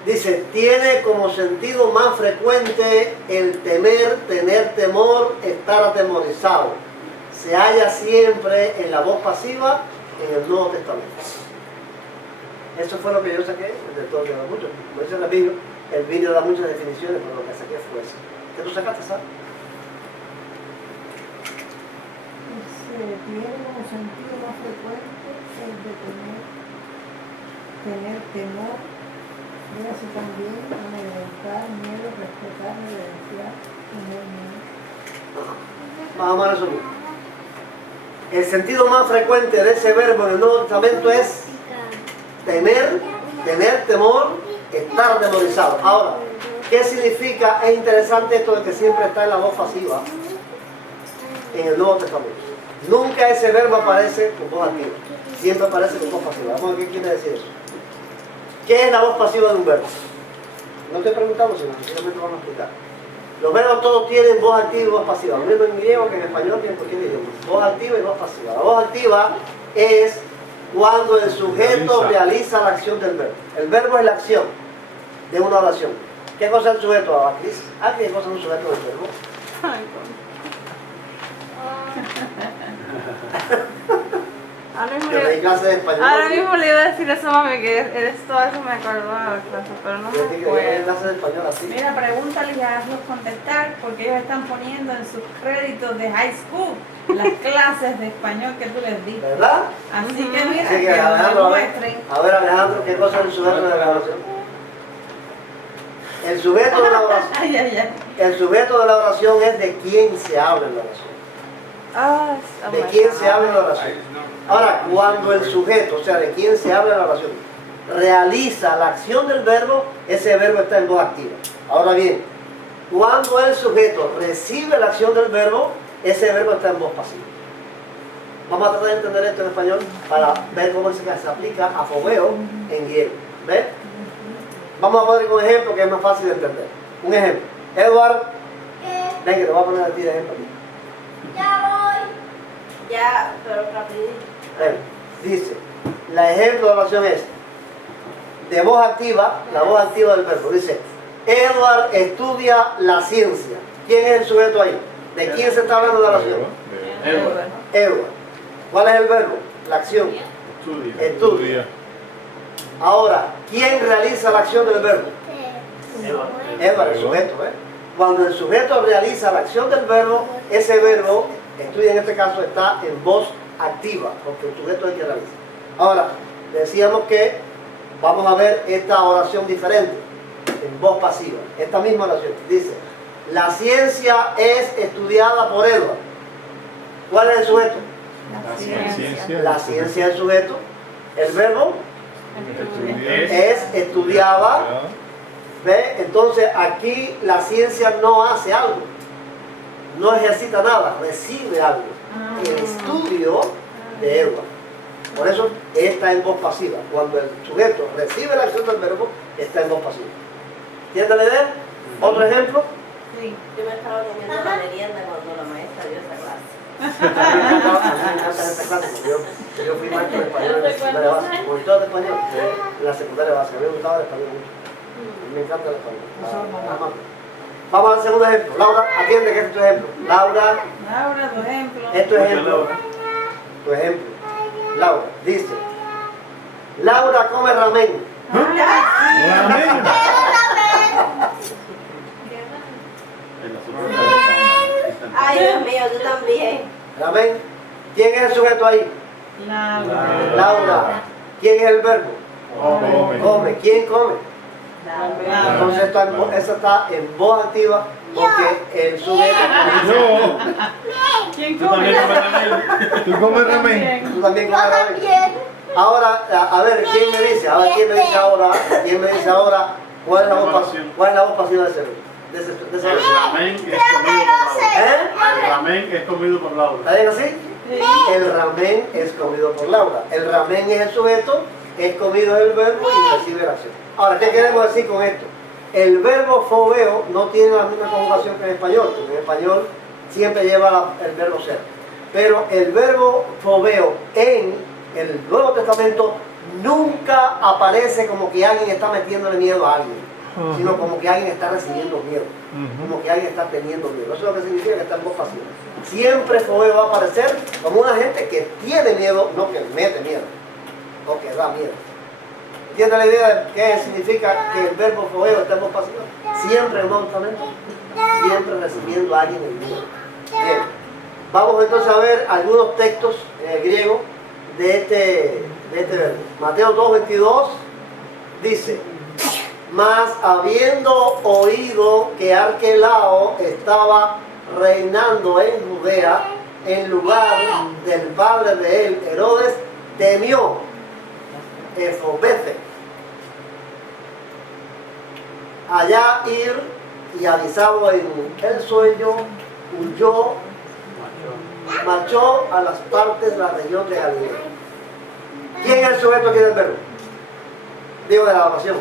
Dice, tiene como sentido más frecuente el temer, tener temor, estar atemorizado. Se halla siempre en la voz pasiva en el Nuevo Testamento. Eso fue lo que yo saqué de todo que da mucho. Como dice la Biblia, el vídeo da muchas definiciones, pero lo que saqué fue eso. ¿Qué tú sacaste, Sara? Tiene como sentido más frecuente el de tener temor, eso también, amedrentar, miedo, respetar, reverenciar, tener miedo. Vamos a resumir. El sentido más frecuente de ese verbo en el Nuevo Testamento es temer, tener temor, estar atemorizado. Ahora, ¿qué significa? Es interesante esto de que siempre está en la voz pasiva en el Nuevo Testamento. Nunca ese verbo aparece con voz activa, siempre aparece con voz pasiva. Vamos a ver qué quiere decir eso. ¿Qué es la voz pasiva de un verbo? No te preguntamos, sino simplemente vamos a explicar. Los verbos todos tienen voz activa y voz pasiva, lo mismo en griego que en español que en cualquier idioma. Voz activa y voz pasiva. La voz activa es cuando el sujeto realiza la acción del verbo. El verbo es la acción de una oración. ¿Qué cosa es el sujeto ahora, Cris? ¿Qué cosa es un sujeto del verbo? Yo leí clase de español. Ahora mismo le iba a decir eso, mami, que eres todo eso me acordaba, pero no me Yo leí acuerdo. clase de español así. Mira, pregúntale y hazlos contestar, porque ellos están poniendo en sus créditos de high school las clases de español que tú les diste. ¿Verdad? Así que mira, Así que que lo Alejandro, demuestren. a ver Alejandro, ¿qué cosa es el sujeto de la oración? El sujeto de la oración. Ay, ay, ay. El sujeto de la oración es de quién se habla en la oración. De quién se habla en la oración. Ahora, cuando el sujeto, o sea, de quién se habla en la oración, realiza la acción del verbo, ese verbo está en voz activa. Ahora bien, cuando el sujeto recibe la acción del verbo, ese verbo está en voz pasiva. Vamos a tratar de entender esto en español para ver cómo se aplica a fogueo en griego. ¿Ves? Vamos a poner un ejemplo que es más fácil de entender. Un ejemplo. Edward, ven que te voy a poner a ti de ejemplo aquí. Ya, pero rapidito. Dice, el ejemplo de oración es de voz activa, la voz activa del verbo. Dice, Edward estudia la ciencia. ¿Quién es el sujeto ahí? ¿De quién se está hablando de la oración? Edward. Edward. ¿Cuál es el verbo? La acción. Estudia. Ahora, ¿quién realiza la acción del verbo? Edward, el sujeto. Cuando el sujeto realiza la acción del verbo, ese verbo, estudia en este caso, está en voz activa, porque el sujeto es el que realiza. Ahora, decíamos que vamos a ver esta oración diferente, en voz pasiva. Esta misma oración dice, la ciencia es estudiada por Edward. ¿Cuál es el sujeto? La ciencia es el sujeto. El verbo es estudiada. ¿Ve? Entonces aquí la ciencia no hace algo, no ejercita nada, recibe algo. El estudio de Edward. Por eso está en voz pasiva. Cuando el sujeto recibe la acción del verbo, está en voz pasiva. ¿Entiendes la idea? ¿Otro ejemplo? Sí, yo me estaba comiendo la merienda cuando la maestra dio esa clase. A mí me encanta esta clase, porque yo fui maestro de español en la secundaria básica, monitor de español en la secundaria básica. A mí me gustaba el español mucho. A mí me encanta el español. Vamos al segundo ejemplo. Laura, atiende que este es tu ejemplo. Laura, tu ejemplo. Es tu ejemplo. Tu ejemplo. Laura, dice, Laura come ramen. Ay, Dios mío, tú también. Ramen. ¿Quién es el sujeto ahí? Laura. ¿Quién es el verbo? Come. ¿Quién come? Entonces eso está en voz activa porque el sujeto. ¿Quién come? ¿Tú comes ramen? Tú también comes ramen. Ahora, a ver, ¿quién me dice? ¿Quién me dice ahora cuál es la voz pasiva de ese verbo? El ramen es comido por Laura. ¿Está bien así? El ramen es comido por Laura. El ramen es el sujeto Es comido el verbo y recibe la acción. Ahora, ¿qué queremos decir con esto? El verbo fobeo no tiene la misma conjugación que en español, porque en español siempre lleva el verbo ser. Pero el verbo fobeo en el Nuevo Testamento nunca aparece como que alguien está metiéndole miedo a alguien, sino como que alguien está recibiendo miedo, como que alguien está teniendo miedo. Eso es lo que significa que está en voz pasiva. Siempre fobeo va a aparecer como una gente que tiene miedo, no que mete miedo, o que da miedo. ¿Entiende la idea de qué significa que el verbo fobeo está en voz pasiva? Siempre en el Nuevo Testamento, siempre recibiendo a alguien el miedo. Bien, vamos entonces a ver algunos textos en el griego de este verbo. Mateo 2:22 dice: mas habiendo oído que Arquelao estaba reinando en Judea en lugar del padre de él, Herodes, temió Efobete allá ir y avisado en el sueño, huyó, marchó a las partes de la región de Galilea. ¿Quién es el sujeto aquí del verbo? Digo, de la oración.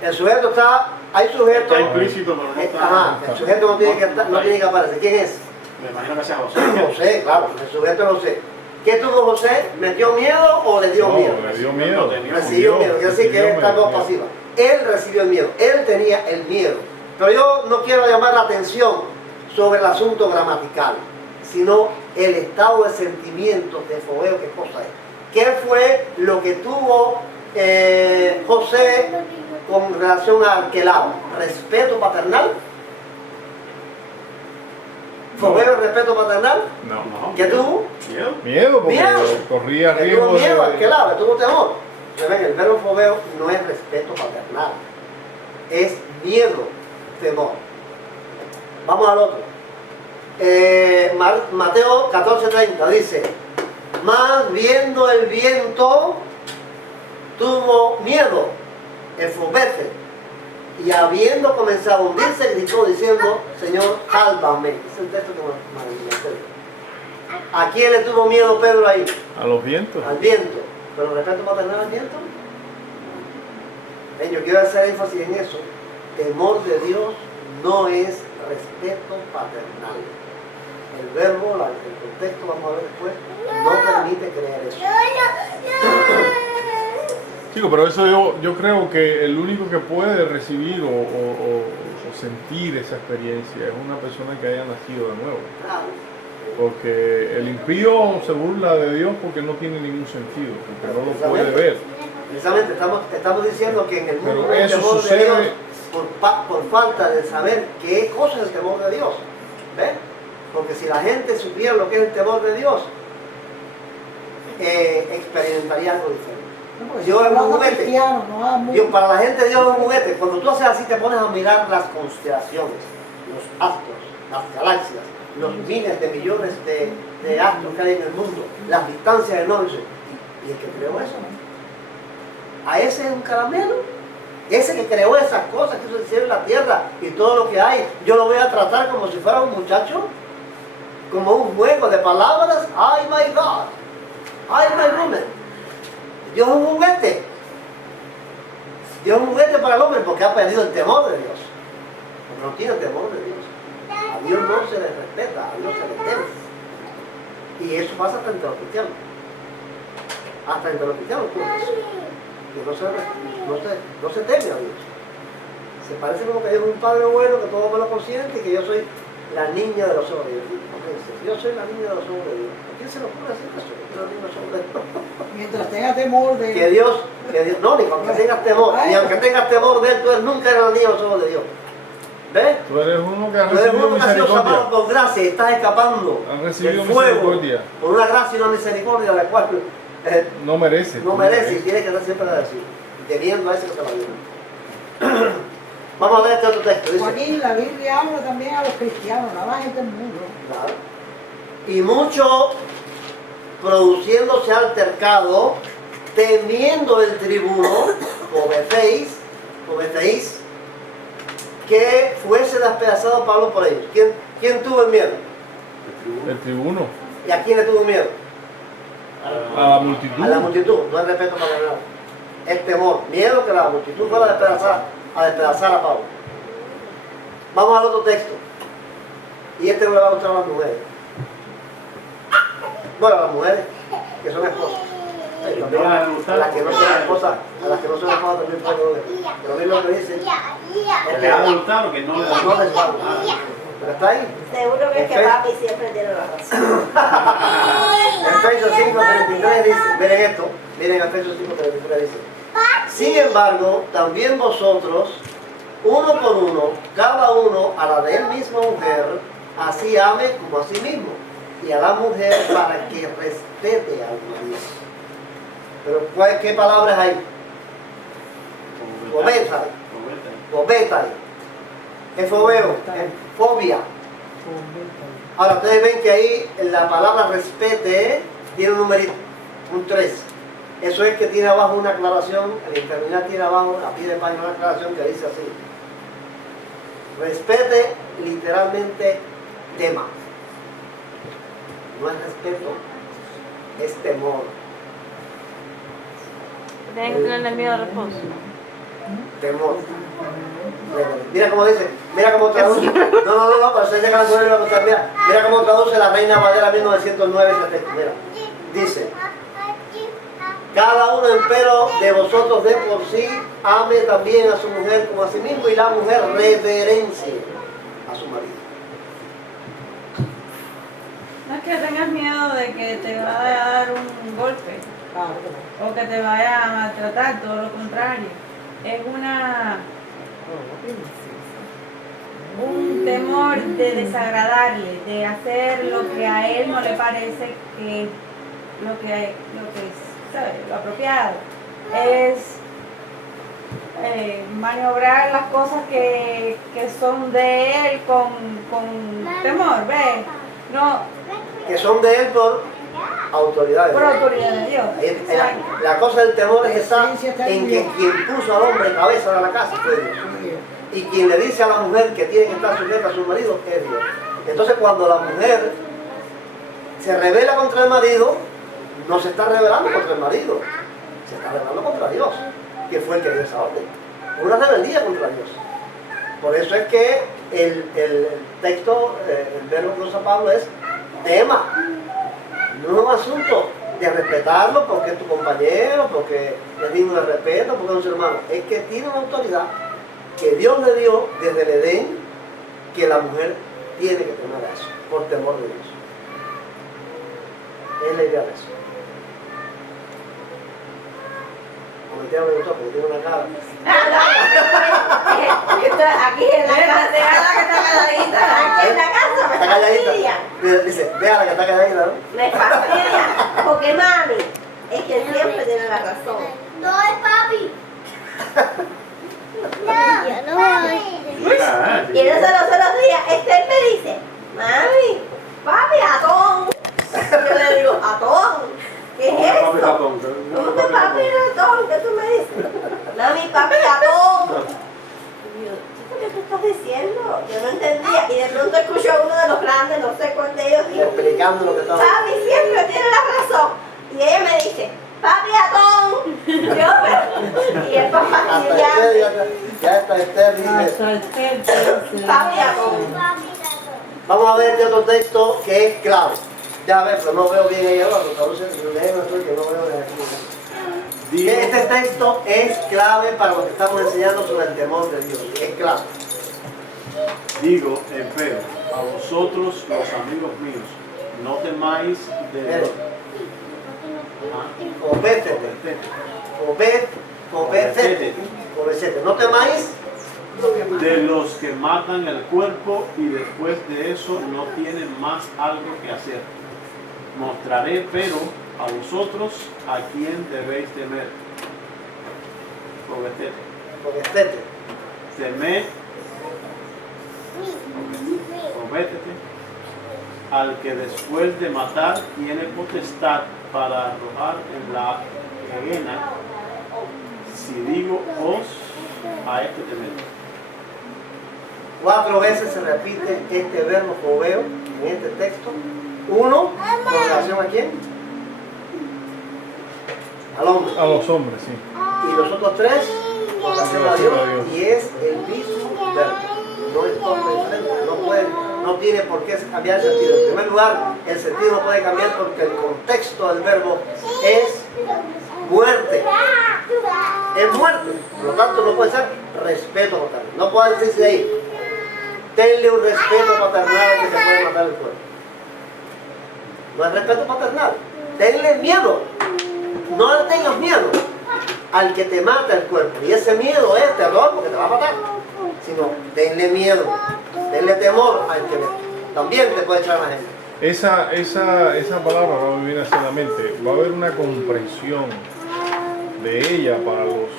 El sujeto está, hay sujeto. Está implícito, pero no está. Ajá, el sujeto no tiene que aparecer. ¿Quién es? Me imagino que sea José. José, claro, el sujeto es José. ¿Qué tuvo José? ¿Metió miedo o le dio miedo? Le dio miedo. Recibió miedo, quiere decir que él está en voz pasiva. Él recibió el miedo, él tenía el miedo. Pero yo no quiero llamar la atención sobre el asunto gramatical, sino el estado de sentimientos de fobeo, qué cosa es. ¿Qué fue lo que tuvo José con relación a Arquelao? ¿Respeto paternal? ¿Fobeo el respeto paternal? No. ¿Qué tuvo? Miedo, porque corría riesgo tuvo miedo de... Arquelao, tuvo temor. Ven, el verbo fobeo no es respeto paternal, es miedo, temor. Vamos al otro. Mateo 14:30 dice: mas viendo el viento tuvo miedo, Efobete, y habiendo comenzado a hundirse gritó diciendo: Señor, sálvame. Es el texto que me interesa. ¿A quién le tuvo miedo Pedro ahí? A los vientos. Al viento. ¿Pero respeto paternal al viento? Yo quiero hacer énfasis en eso. Temor de Dios no es respeto paternal. El verbo, el contexto, vamos a ver después, no permite creer eso. Chico, pero eso yo creo que el único que puede recibir o sentir esa experiencia es una persona que haya nacido de nuevo. Porque el impío se burla de Dios porque no tiene ningún sentido, porque no lo puede ver. Precisamente estamos diciendo que en el mundo Pero el eso temor sucede... de Dios por falta de saber qué cosa es el temor de Dios. ¿Ven? Porque si la gente supiera lo que es el temor de Dios, experimentaría algo diferente. Dios es un juguete. Para la gente Dios es un juguete. Cuando tú haces así te pones a mirar las constelaciones, los astros, las galaxias, los miles de millones de astros que hay en el mundo, las distancias enormes. Y el que creó eso, a ese es un caramelo. Ese que creó esas cosas que hizo el cielo y la tierra y todo lo que hay, yo lo voy a tratar como si fuera un muchacho, como un juego de palabras. Ay, my God, ay, my woman. Dios es un juguete. Dios es un juguete para el hombre porque ha perdido el temor de Dios. Porque no tiene el temor de Dios. A Dios no se le respeta, a Dios se le teme. Y eso pasa hasta entre los cristianos. Hasta entre los cristianos ocurre eso. Que no se teme a Dios. Se parece como que Dios es un padre bueno, que todo me lo consiente y que yo soy la niña de los ojos de Dios. Yo soy la niña de los ojos de Dios. ¿A quién se le ocurre decir eso? Yo soy la niña de los ojos de Dios. Mientras tengas temor de que Dios, no, ni aunque tengas temor, ni aunque tengas temor de él, tú nunca eres la niña de los ojos de Dios. ¿Ves? Tú eres uno que ha Tú eres recibido uno que ha sido misericordia. salvado por gracia y estás escapando Han recibido del fuego misericordia. por una gracia y una misericordia la cual No merece. no merece y tienes que estar siempre agradecido, teniendo a ese que te la dio. Vamos a ver este otro texto. Dice, Joaquín, la Biblia habla también a los cristianos, nada más gente del mundo. claro. Y mucho produciéndose altercado, temiendo el tribuno, Cobetéis, que fuese despedazado Pablo por ellos. ¿Quién tuvo el miedo? El tribuno. ¿Y a quién le tuvo miedo? A la multitud. A la multitud, no el respeto para nada. El temor, miedo que la multitud fuera a despedazar a Pablo. Vamos al otro texto. Y este no le va a gustar a las mujeres. Bueno, a las mujeres que son esposas. También a las que no son esposas, también pueden oír. Pero miren lo que dice. ¿Que le va a gustar o que no le va a No les va. Pero está ahí. Seguro que es que papi siempre tiene la razón. En Efesios 5:33 dice, miren esto, miren Efesios 5:33 dice, sin embargo, también vosotros, uno por uno, cada uno a la de él misma mujer, así ame como a sí mismo, y a la mujer para que respete al marido. Pero ¿qué palabras hay? Gobeta. Es fobeo, es fobia. Ahora ustedes ven que ahí la palabra respete tiene un numerito, un 3. Eso es que tiene abajo una aclaración, el interlineal tiene abajo, a pie de página, una aclaración que dice así. Respete literalmente tema. No es respeto, es temor. Tienen que tenerle miedo al esposo. Temor. Mira cómo dice, mira cómo traduce. No, para usted llega a la a contar, mira cómo traduce la Reina Valera 1909 ese texto. Mira, dice, cada uno empero de vosotros de por sí ame también a su mujer como a sí mismo, y la mujer reverencie a su marido. No es que tengas miedo de que te vaya a dar un golpe o que te vaya a maltratar, todo lo contrario. Es un temor de desagradarle, de hacer lo que a él no le parece que es lo que ¿sabe? Lo apropiado. Es maniobrar las cosas que son de él con temor, ¿ves? No, que son de él por autoridad. Por autoridad de Dios. La cosa del temor está en que quien puso al hombre cabeza de la casa fue Dios. Y quien le dice a la mujer que tiene que estar sujeta a su marido es Dios. Entonces cuando la mujer se rebela contra el marido, no se está rebelando contra el marido, se está rebelando contra Dios, que fue el que dio esa orden. Una rebeldía contra Dios. Por eso es que el texto, el verbo que usa Pablo es tema. No es un asunto de respetarlo porque es tu compañero, porque es digno de respeto, porque es un ser humano. Es que tiene una autoridad que Dios le dio desde el Edén, que la mujer tiene que tener eso, por temor de Dios. Es la idea de eso. Cometía me gustó porque tiene una cara. Aquí en la casa, déjala que está calladita. Aquí en la casa me está calladita. Dice, déjala que está calladita, ¿no? Me fastidia, porque mami es que siempre tiene la razón. No es papi. No, yo no voy. Y en esos días, Esther me dice, mami, papi, atón. Yo le digo, atón. ¿Qué es esto? ¿Cómo que papi ratón? ¿Qué tú me dices? Mami, papi ratón. Y yo, ¿qué tú estás diciendo? Yo no entendía. Y de pronto escucho a uno de los grandes, no sé cuál de ellos, dijo, explicando lo que estaba papi siempre tiene la razón. Y ella me dice, papi atón. Yo, pero... Y el papá ya está Esther dice. Papi atón. Vamos a ver este otro texto que es clave. Ya ves, pero no veo bien ahí abajo, traduce, que no veo de aquí. Este texto es clave para lo que estamos enseñando sobre el temor de Dios. Es clave. Digo, empero, a vosotros los amigos míos, no temáis de los... Obedecete. No temáis de los que matan el cuerpo y después de eso no tienen más algo que hacer. Mostraré, pero a vosotros a quién debéis temer. Obedecete. Temed, obedecete al que después de matar tiene potestad para arrojar en la gehenna. Si digo os, a este temed. 4 veces se repite este verbo fobeo en este texto. 1, revelación a quién? Al hombre. A los hombres, sí. Y los otros 3, vocación a Dios. Y es el mismo verbo. No es forma diferente. No tiene por qué cambiar el sentido. En primer lugar, el sentido no puede cambiar porque el contexto del verbo es muerte. Es muerte. Por lo tanto, no puede ser respeto paternal. No puede decirse ahí, tenle un respeto paternal que se puede matar el cuerpo. No es respeto paternal. Tenle miedo. No le tengas miedo al que te mata el cuerpo. Y ese miedo es terror porque te va a matar. Sino, tenle miedo. Denle temor al que también te puede echar la gente. Esa palabra va a vivir hacia la mente. Va a haber una comprensión de ella para los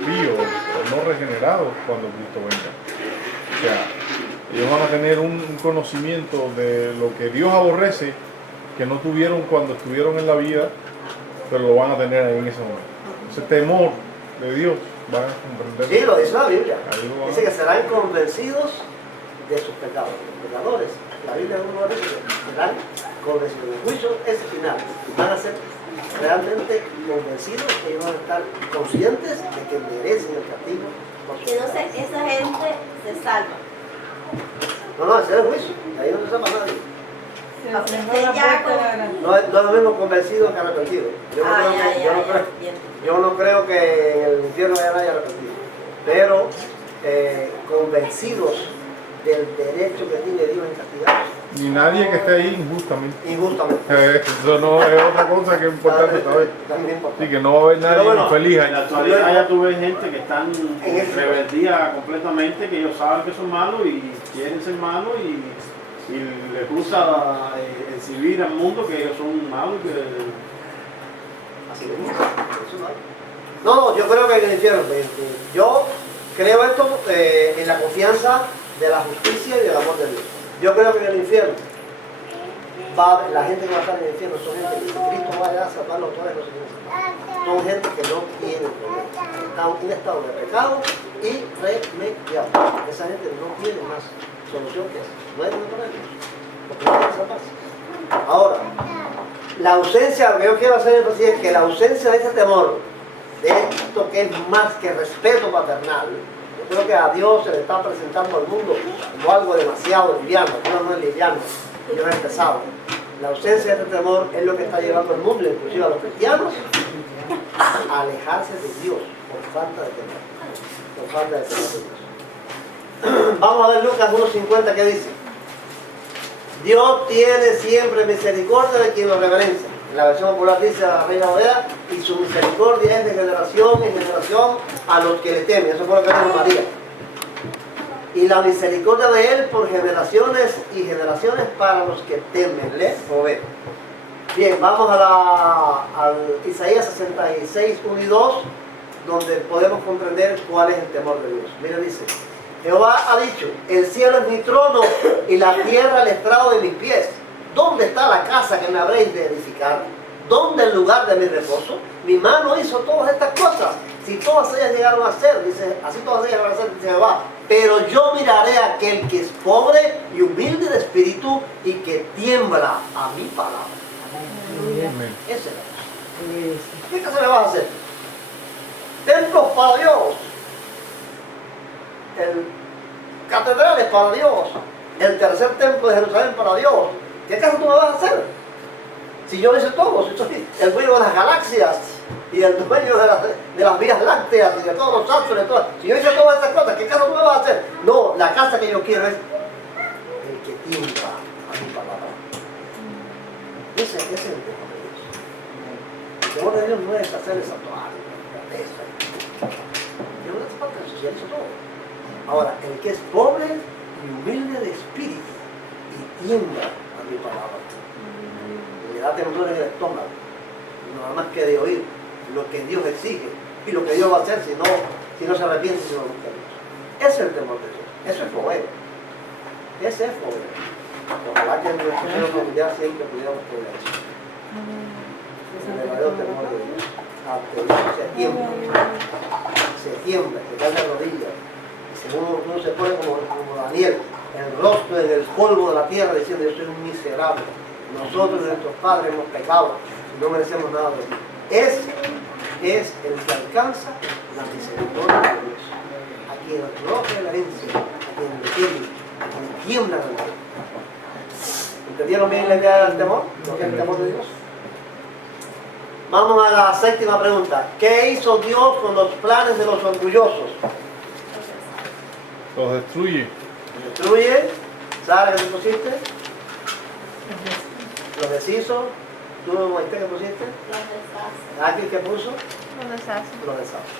impíos o no regenerados cuando Cristo venga. O sea, ellos van a tener un conocimiento de lo que Dios aborrece que no tuvieron cuando estuvieron en la vida, pero lo van a tener ahí en ese momento. Ese temor de Dios van a comprender. Sí, lo dice la Biblia. Dice que serán convencidos de sus pecados. Los pecadores, la Biblia no dice que serán convencidos. El juicio es final. Van a ser realmente convencidos, que ellos van a estar conscientes de que merecen el castigo. Que no sé, esa gente se salva. No, ese es el juicio. Ahí no se salva nadie. No es lo mismo convencido que arrepentido. Yo no creo que en el infierno haya nadie arrepentido, pero convencidos del derecho que tiene Dios en castigar. Ni nadie que esté ahí injustamente. Injustamente. Eso no es otra cosa que es importante saber. Sí, que no va a haber nadie infeliz ahí. En la actualidad ya tú ves gente que están en rebeldía completamente, que ellos saben que son malos y quieren ser malos y les gusta exhibir al mundo que ellos son malos. Así es. No, yo creo que en el infierno. Yo creo esto en la confianza de la justicia y del amor de Dios. Yo creo que en el infierno, la gente que va a estar en el infierno son gente que Cristo va a salvarlos todos los días. Son gente que no tiene problemas. Están en un estado de pecado irremediable. Esa gente no tiene más solución que esa. No hay ningún problema. Porque no tiene salvarse. Ahora, la ausencia, lo que yo quiero hacer es que la ausencia de ese temor, de esto que es más que respeto paternal, yo creo que a Dios se le está presentando al mundo como algo demasiado liviano. Dios no es liviano, Dios es pesado. La ausencia de este temor es lo que está llevando al mundo, inclusive a los cristianos, a alejarse de Dios por falta de temor. Por falta de temor de Dios. Vamos a ver Lucas 1:50 que dice: Dios tiene siempre misericordia de quien lo reverencia. En la versión popular dice la Reina Valera, y su misericordia es de generación en generación a los que le temen. Eso fue lo que dijo María. Y la misericordia de Él por generaciones y generaciones para los que temen, le provee. Bien, vamos a Isaías 66, 1 y 2, donde podemos comprender cuál es el temor de Dios. Mira, dice: Jehová ha dicho, el cielo es mi trono y la tierra el estrado de mis pies. ¿Dónde está la casa que me habréis de edificar? ¿Dónde el lugar de mi reposo? Mi mano hizo todas estas cosas. Si todas ellas llegaron a ser, dice, así todas ellas van a ser, dice Jehová. Pero yo miraré a aquel que es pobre y humilde de espíritu y que tiembla a mi palabra. Ese es el Dios. ¿Qué casa le vas a hacer? Templos para Dios. Catedrales para Dios. El tercer templo de Jerusalén para Dios. ¿Qué acaso tú me vas a hacer? Si yo hice todo, si soy el dueño de las galaxias y el dueño de las vías lácteas y de todos los astros, si yo hice todas esas cosas, ¿qué acaso tú me vas a hacer? No, la casa que yo quiero es el que tiembla a mi palabra. Ese es el temor de Dios. El temor de Dios no es hacer el santuario, la grandeza. Dios no hace falta eso, ya hizo todo. Ahora, el que es pobre y humilde de espíritu y tiembla a mi palabra. Le da temor en el estómago, nada más que de oír lo que Dios exige y lo que Dios va a hacer si no se arrepiente y no busca a Dios. Ese es el temor de Dios. Eso es poder. Ese es poder. Ojalá que en nuestro seno familiar siempre pudiéramos tener eso. El verdadero temor de Dios. Ante Dios se tiembla, se cae de rodillas. Según uno se pone como Daniel, el rostro en el polvo de la tierra, diciendo: yo soy un miserable, Nosotros y nuestros padres hemos pecado y no merecemos nada de Dios. Ese es el que alcanza la misericordia de Dios. A quien arroja la herencia, a quien detiene, a quien tiembla de Dios. ¿Entendieron bien la idea del temor? ¿Lo que es el temor de Dios? Vamos a la séptima pregunta. ¿Qué hizo Dios con los planes de los orgullosos? Los destruye. Destruye. ¿Sabes qué pusiste? Los deshizo. ¿Tú, Moisés, qué pusiste? ¿Aquí qué puso? Los deshace. Los deshace.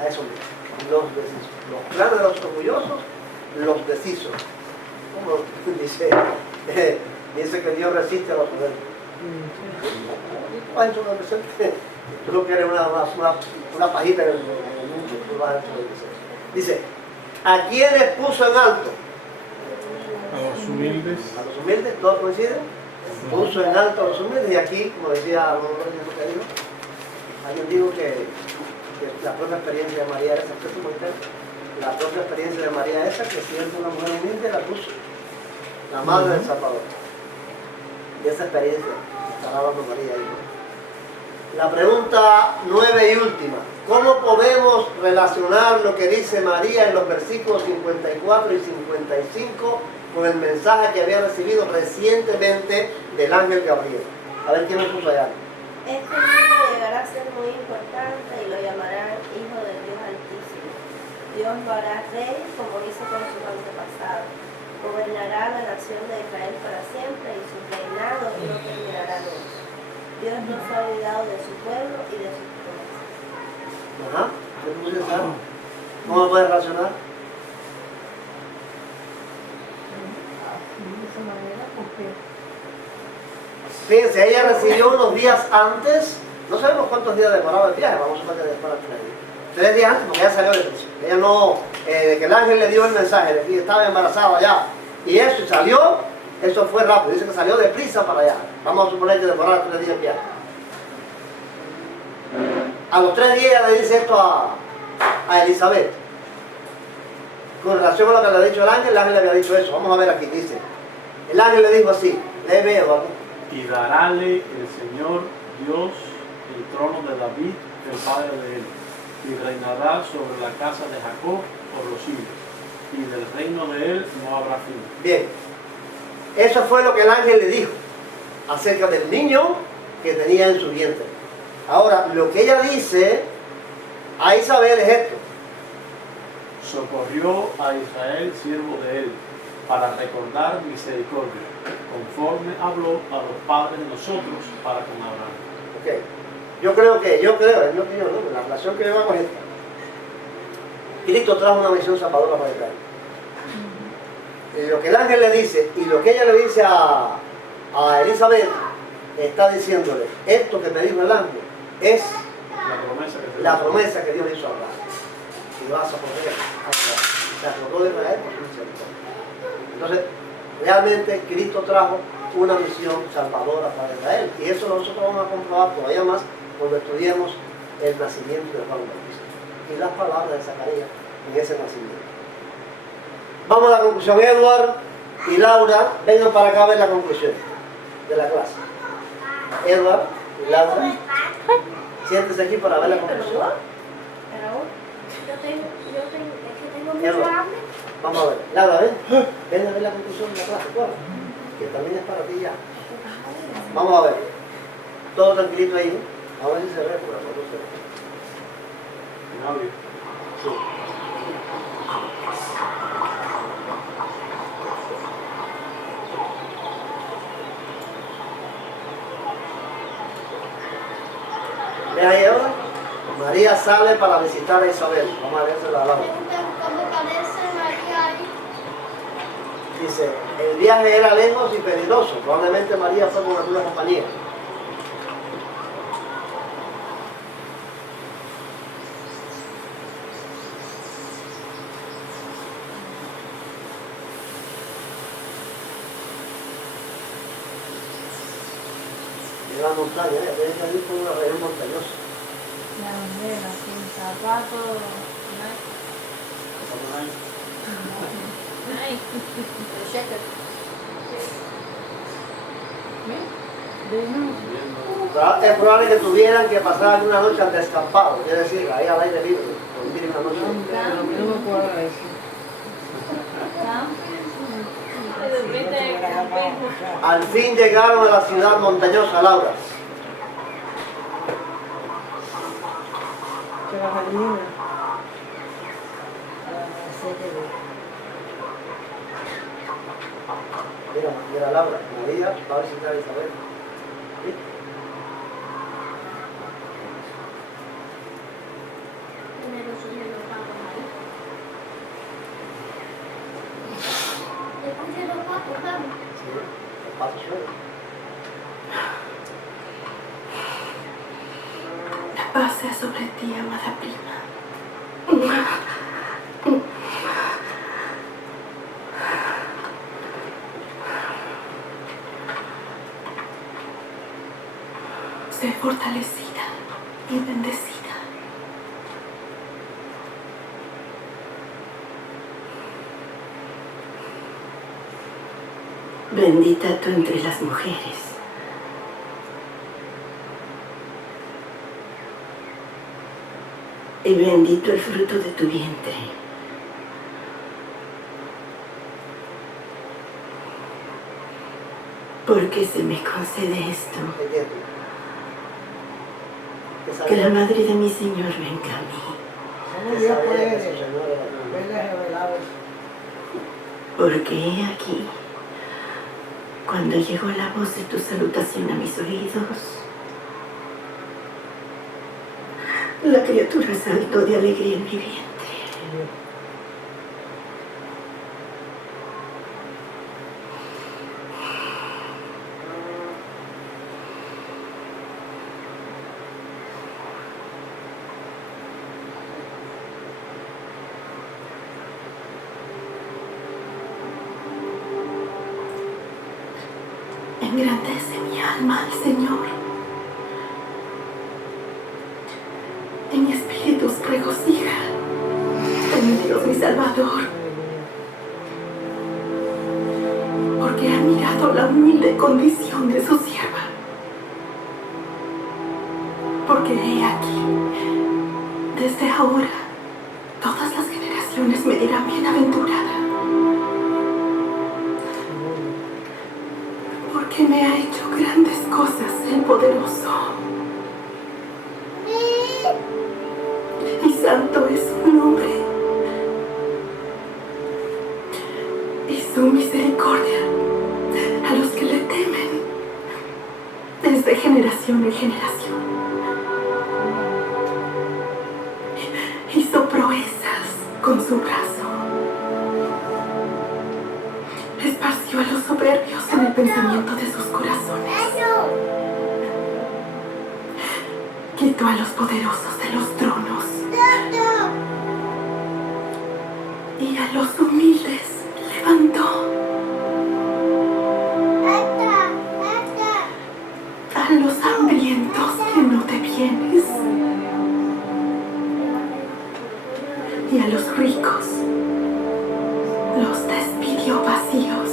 A eso mismo. Los deshizo. Los planes de los orgullosos, los deshizo. Como dice, dice que Dios resiste a los soberbios. Ay, eso no presente. Tú no quieres una pajita en el mundo. Tú vas a dice, ¿a quiénes puso en alto? A los humildes. A los humildes, ¿todos coinciden? Puso en alto a los humildes y aquí, como decía alguien dijo que la propia experiencia de María esa, la propia experiencia de María esa, que siendo una mujer humilde, la puso la madre del Salvador. Y esa experiencia estará dando María ahí. La pregunta 9 y última. ¿Cómo podemos relacionar lo que dice María en los versículos 54 y 55 con el mensaje que había recibido recientemente del ángel Gabriel? A ver, ¿quién me puso allá? Este niño llegará a ser muy importante y lo llamarán Hijo del Dios Altísimo. Dios lo hará rey como hizo con sus antepasados. Gobernará la nación de Israel para siempre y su reinado no terminará nunca. Dios no se ha olvidado de su pueblo y de sus promesas. Ajá. ¿Cómo lo puedes relacionar? Fíjense, ella recibió unos días antes, no sabemos cuántos días demoraba el viaje, vamos a suponer que demora 3 días antes, porque ella salió de prisa. Ella no, de que el ángel le dio el mensaje de que estaba embarazada allá, y eso, y salió, eso fue rápido, dice que salió de prisa para allá. Vamos a suponer que demoraba 3 días el viaje. A los 3 días ella le dice esto a Elizabeth. Con relación a lo que le ha dicho el ángel le había dicho eso. Vamos a ver aquí, dice. El ángel le dijo así, léeme, Eduardo. Y darále el Señor Dios el trono de David, el padre de él, y reinará sobre la casa de Jacob por los siglos, y del reino de él no habrá fin. Bien, eso fue lo que el ángel le dijo acerca del niño que tenía en su vientre. Ahora, lo que ella dice a Isabel es esto. Socorrió a Israel, siervo de él, para recordar misericordia, conforme habló a los padres de nosotros para con Abraham. Ok, yo creo, en mi opinión, ¿no? La relación que yo hago es esta. Cristo trajo una misión salvadora para Israel. Y lo que el ángel le dice y lo que ella le dice a Elizabeth, está diciéndole, esto que me dijo el ángel es la promesa que Dios hizo a Abraham. Y vas a poder se acordó de Israel por su misericordia. Entonces, realmente Cristo trajo una misión salvadora para Israel. Y eso nosotros vamos a comprobar todavía más cuando estudiemos el nacimiento de Juan Bautista y las palabras de Zacarías en ese nacimiento. Vamos a la conclusión. Edward y Laura, vengan para acá a ver la conclusión de la clase. Edward y Laura, siéntense aquí para ver la conclusión. Tengo mucho hambre. Vamos a ver. Laura, ven. Ven a ver la conclusión de la clase, claro. Que también es para ti ya. Vamos a ver. Todo tranquilito ahí. Vamos a ver si se ve, porque nosotros se ve. ¿En audio? Sí. ¿Ves ahí ahora? María sale para visitar a Isabel. Vamos a ver si la hablamos. ¿Cómo parece María ahí? Dice, el viaje era lejos y peligroso. Probablemente María fue con alguna compañía. En la montaña, tiene que ir por una región montañosa. La bandera, sin zapatos, Ay, el checker. ¿no? Es probable que tuvieran que pasar alguna noche al descampado, es decir, ahí al aire libre, dormir una noche. A mí no me cuadra eso. Al fin llegaron a la ciudad montañosa, Laura. Que la gallina. Mira Laura, María va a visitar a Isabel. ¿Sí? Después de los papos, vamos. Sí, los pasos llueven. La paz sea sobre ti, amada prima. Sé fortalecida y bendecida. Bendita tú entre las mujeres. Y bendito el fruto de tu vientre. Porque se me concede esto. Que la madre de mi Señor venga a mí. Dios puede verle revelado. Porque he aquí, cuando llegó la voz de tu salutación a mis oídos, la criatura saltó de alegría en mi vientre. Engrandece mi alma al Señor. En mi espíritu se regocija en mi Dios, mi Salvador. Porque ha mirado la humilde condición de su sierva. Porque he aquí, desde ahora, todas las generaciones me dirán bienaventurada. Porque me ha hecho grandes cosas el poderoso. Y santo es su nombre. Y su misericordia a los que le temen desde generación en generación. Hizo proezas con su brazo. Esparció a los soberbios en el pensamiento de sus corazones. Quitó a los poderosos de los tronos. Y a los humildes levantó. A los hambrientos llenó de bienes. Y a los ricos los despidió vacíos.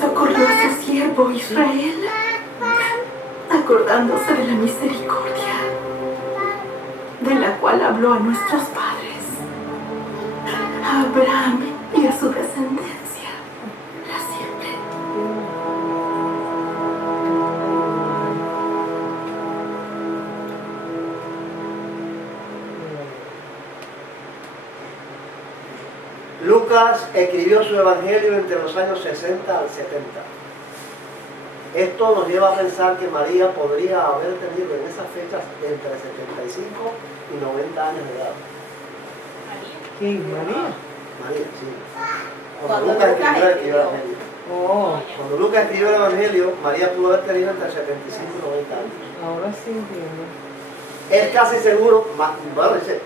Socorrió a su siervo Israel, acordándose de la misericordia, de la cual habló a nuestros padres, a Abraham y a su descendencia, para siempre. Lucas escribió su evangelio entre los años 60 al 70. Esto nos lleva a pensar que María podría haber tenido en esas fechas entre 75 y 90 años de edad. ¿Quién? ¿María? María, sí. Cuando Lucas escribió el evangelio. Cuando Lucas escribió el evangelio, María pudo haber tenido entre 75 y 90 años. Ahora sí entiendo. Es casi seguro, bueno, dice,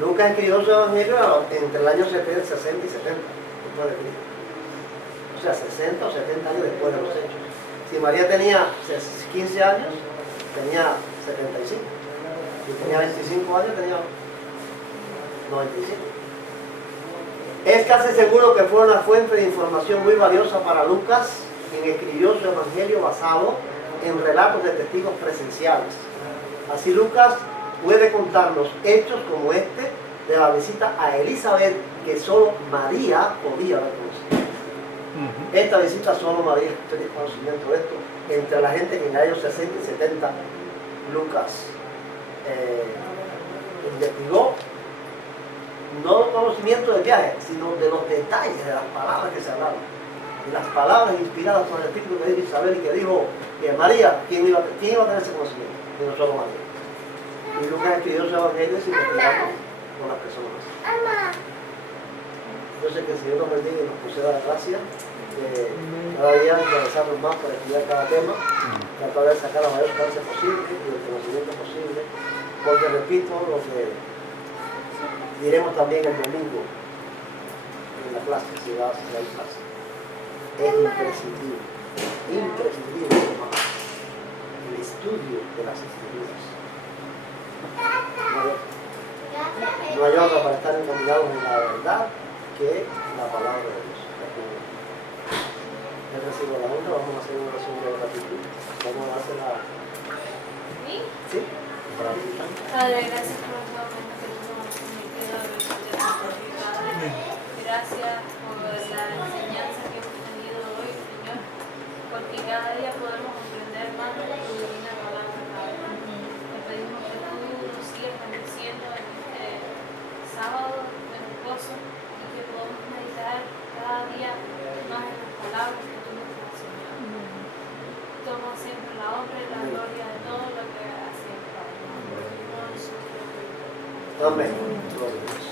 Lucas escribió su evangelio entre el año 60 y 70 después de Cristo. O sea, 60 o 70 años después de los hechos. Si María tenía 15 años, tenía 75. Si tenía 25 años, tenía 95. Es casi seguro que fue una fuente de información muy valiosa para Lucas, quien escribió su evangelio basado en relatos de testigos presenciales. Así Lucas puede contarnos hechos como este de la visita a Elizabeth que solo María podía reconocer. Esta visita solo María tenía conocimiento de esto. Entre la gente que en el año 60 y 70 Lucas investigó no conocimiento del viaje, sino de los detalles de las palabras que se hablaron. Y las palabras inspiradas por el Espíritu que dijo Isabel y que dijo que María, ¿quién iba a tener ese conocimiento? Y no solo María. Y Lucas escribió su evangelio sin investigando con las personas. Yo sé que el Señor nos bendiga y nos conceda la gracia de cada día interesarnos más para estudiar cada tema, tratar de sacar la mayor sustancia posible y el conocimiento posible, porque repito lo que diremos también el domingo en la clase, si hay clase. Es imprescindible, hermano, el estudio de las Escrituras. No hay otra para estar encaminados en la verdad que la palabra de Dios. Él recibe la honra, vamos a hacer una oración de gratitud. Vamos a hacer la... ¿Sí? Padre, gracias por el momento que nos hemos permitido de tu Padre. Gracias por la enseñanza que hemos tenido hoy, Señor, porque cada día podemos comprender más de tu divina palabra, Padre. Te pedimos que tú nos sigas bendiciendo en este sábado de reposo y que podamos meditar cada día más en las palabras que tú nos das, Señor. Toma siempre la honra y la gloria de todo lo que haces, Padre. Amén. Gloria a Dios.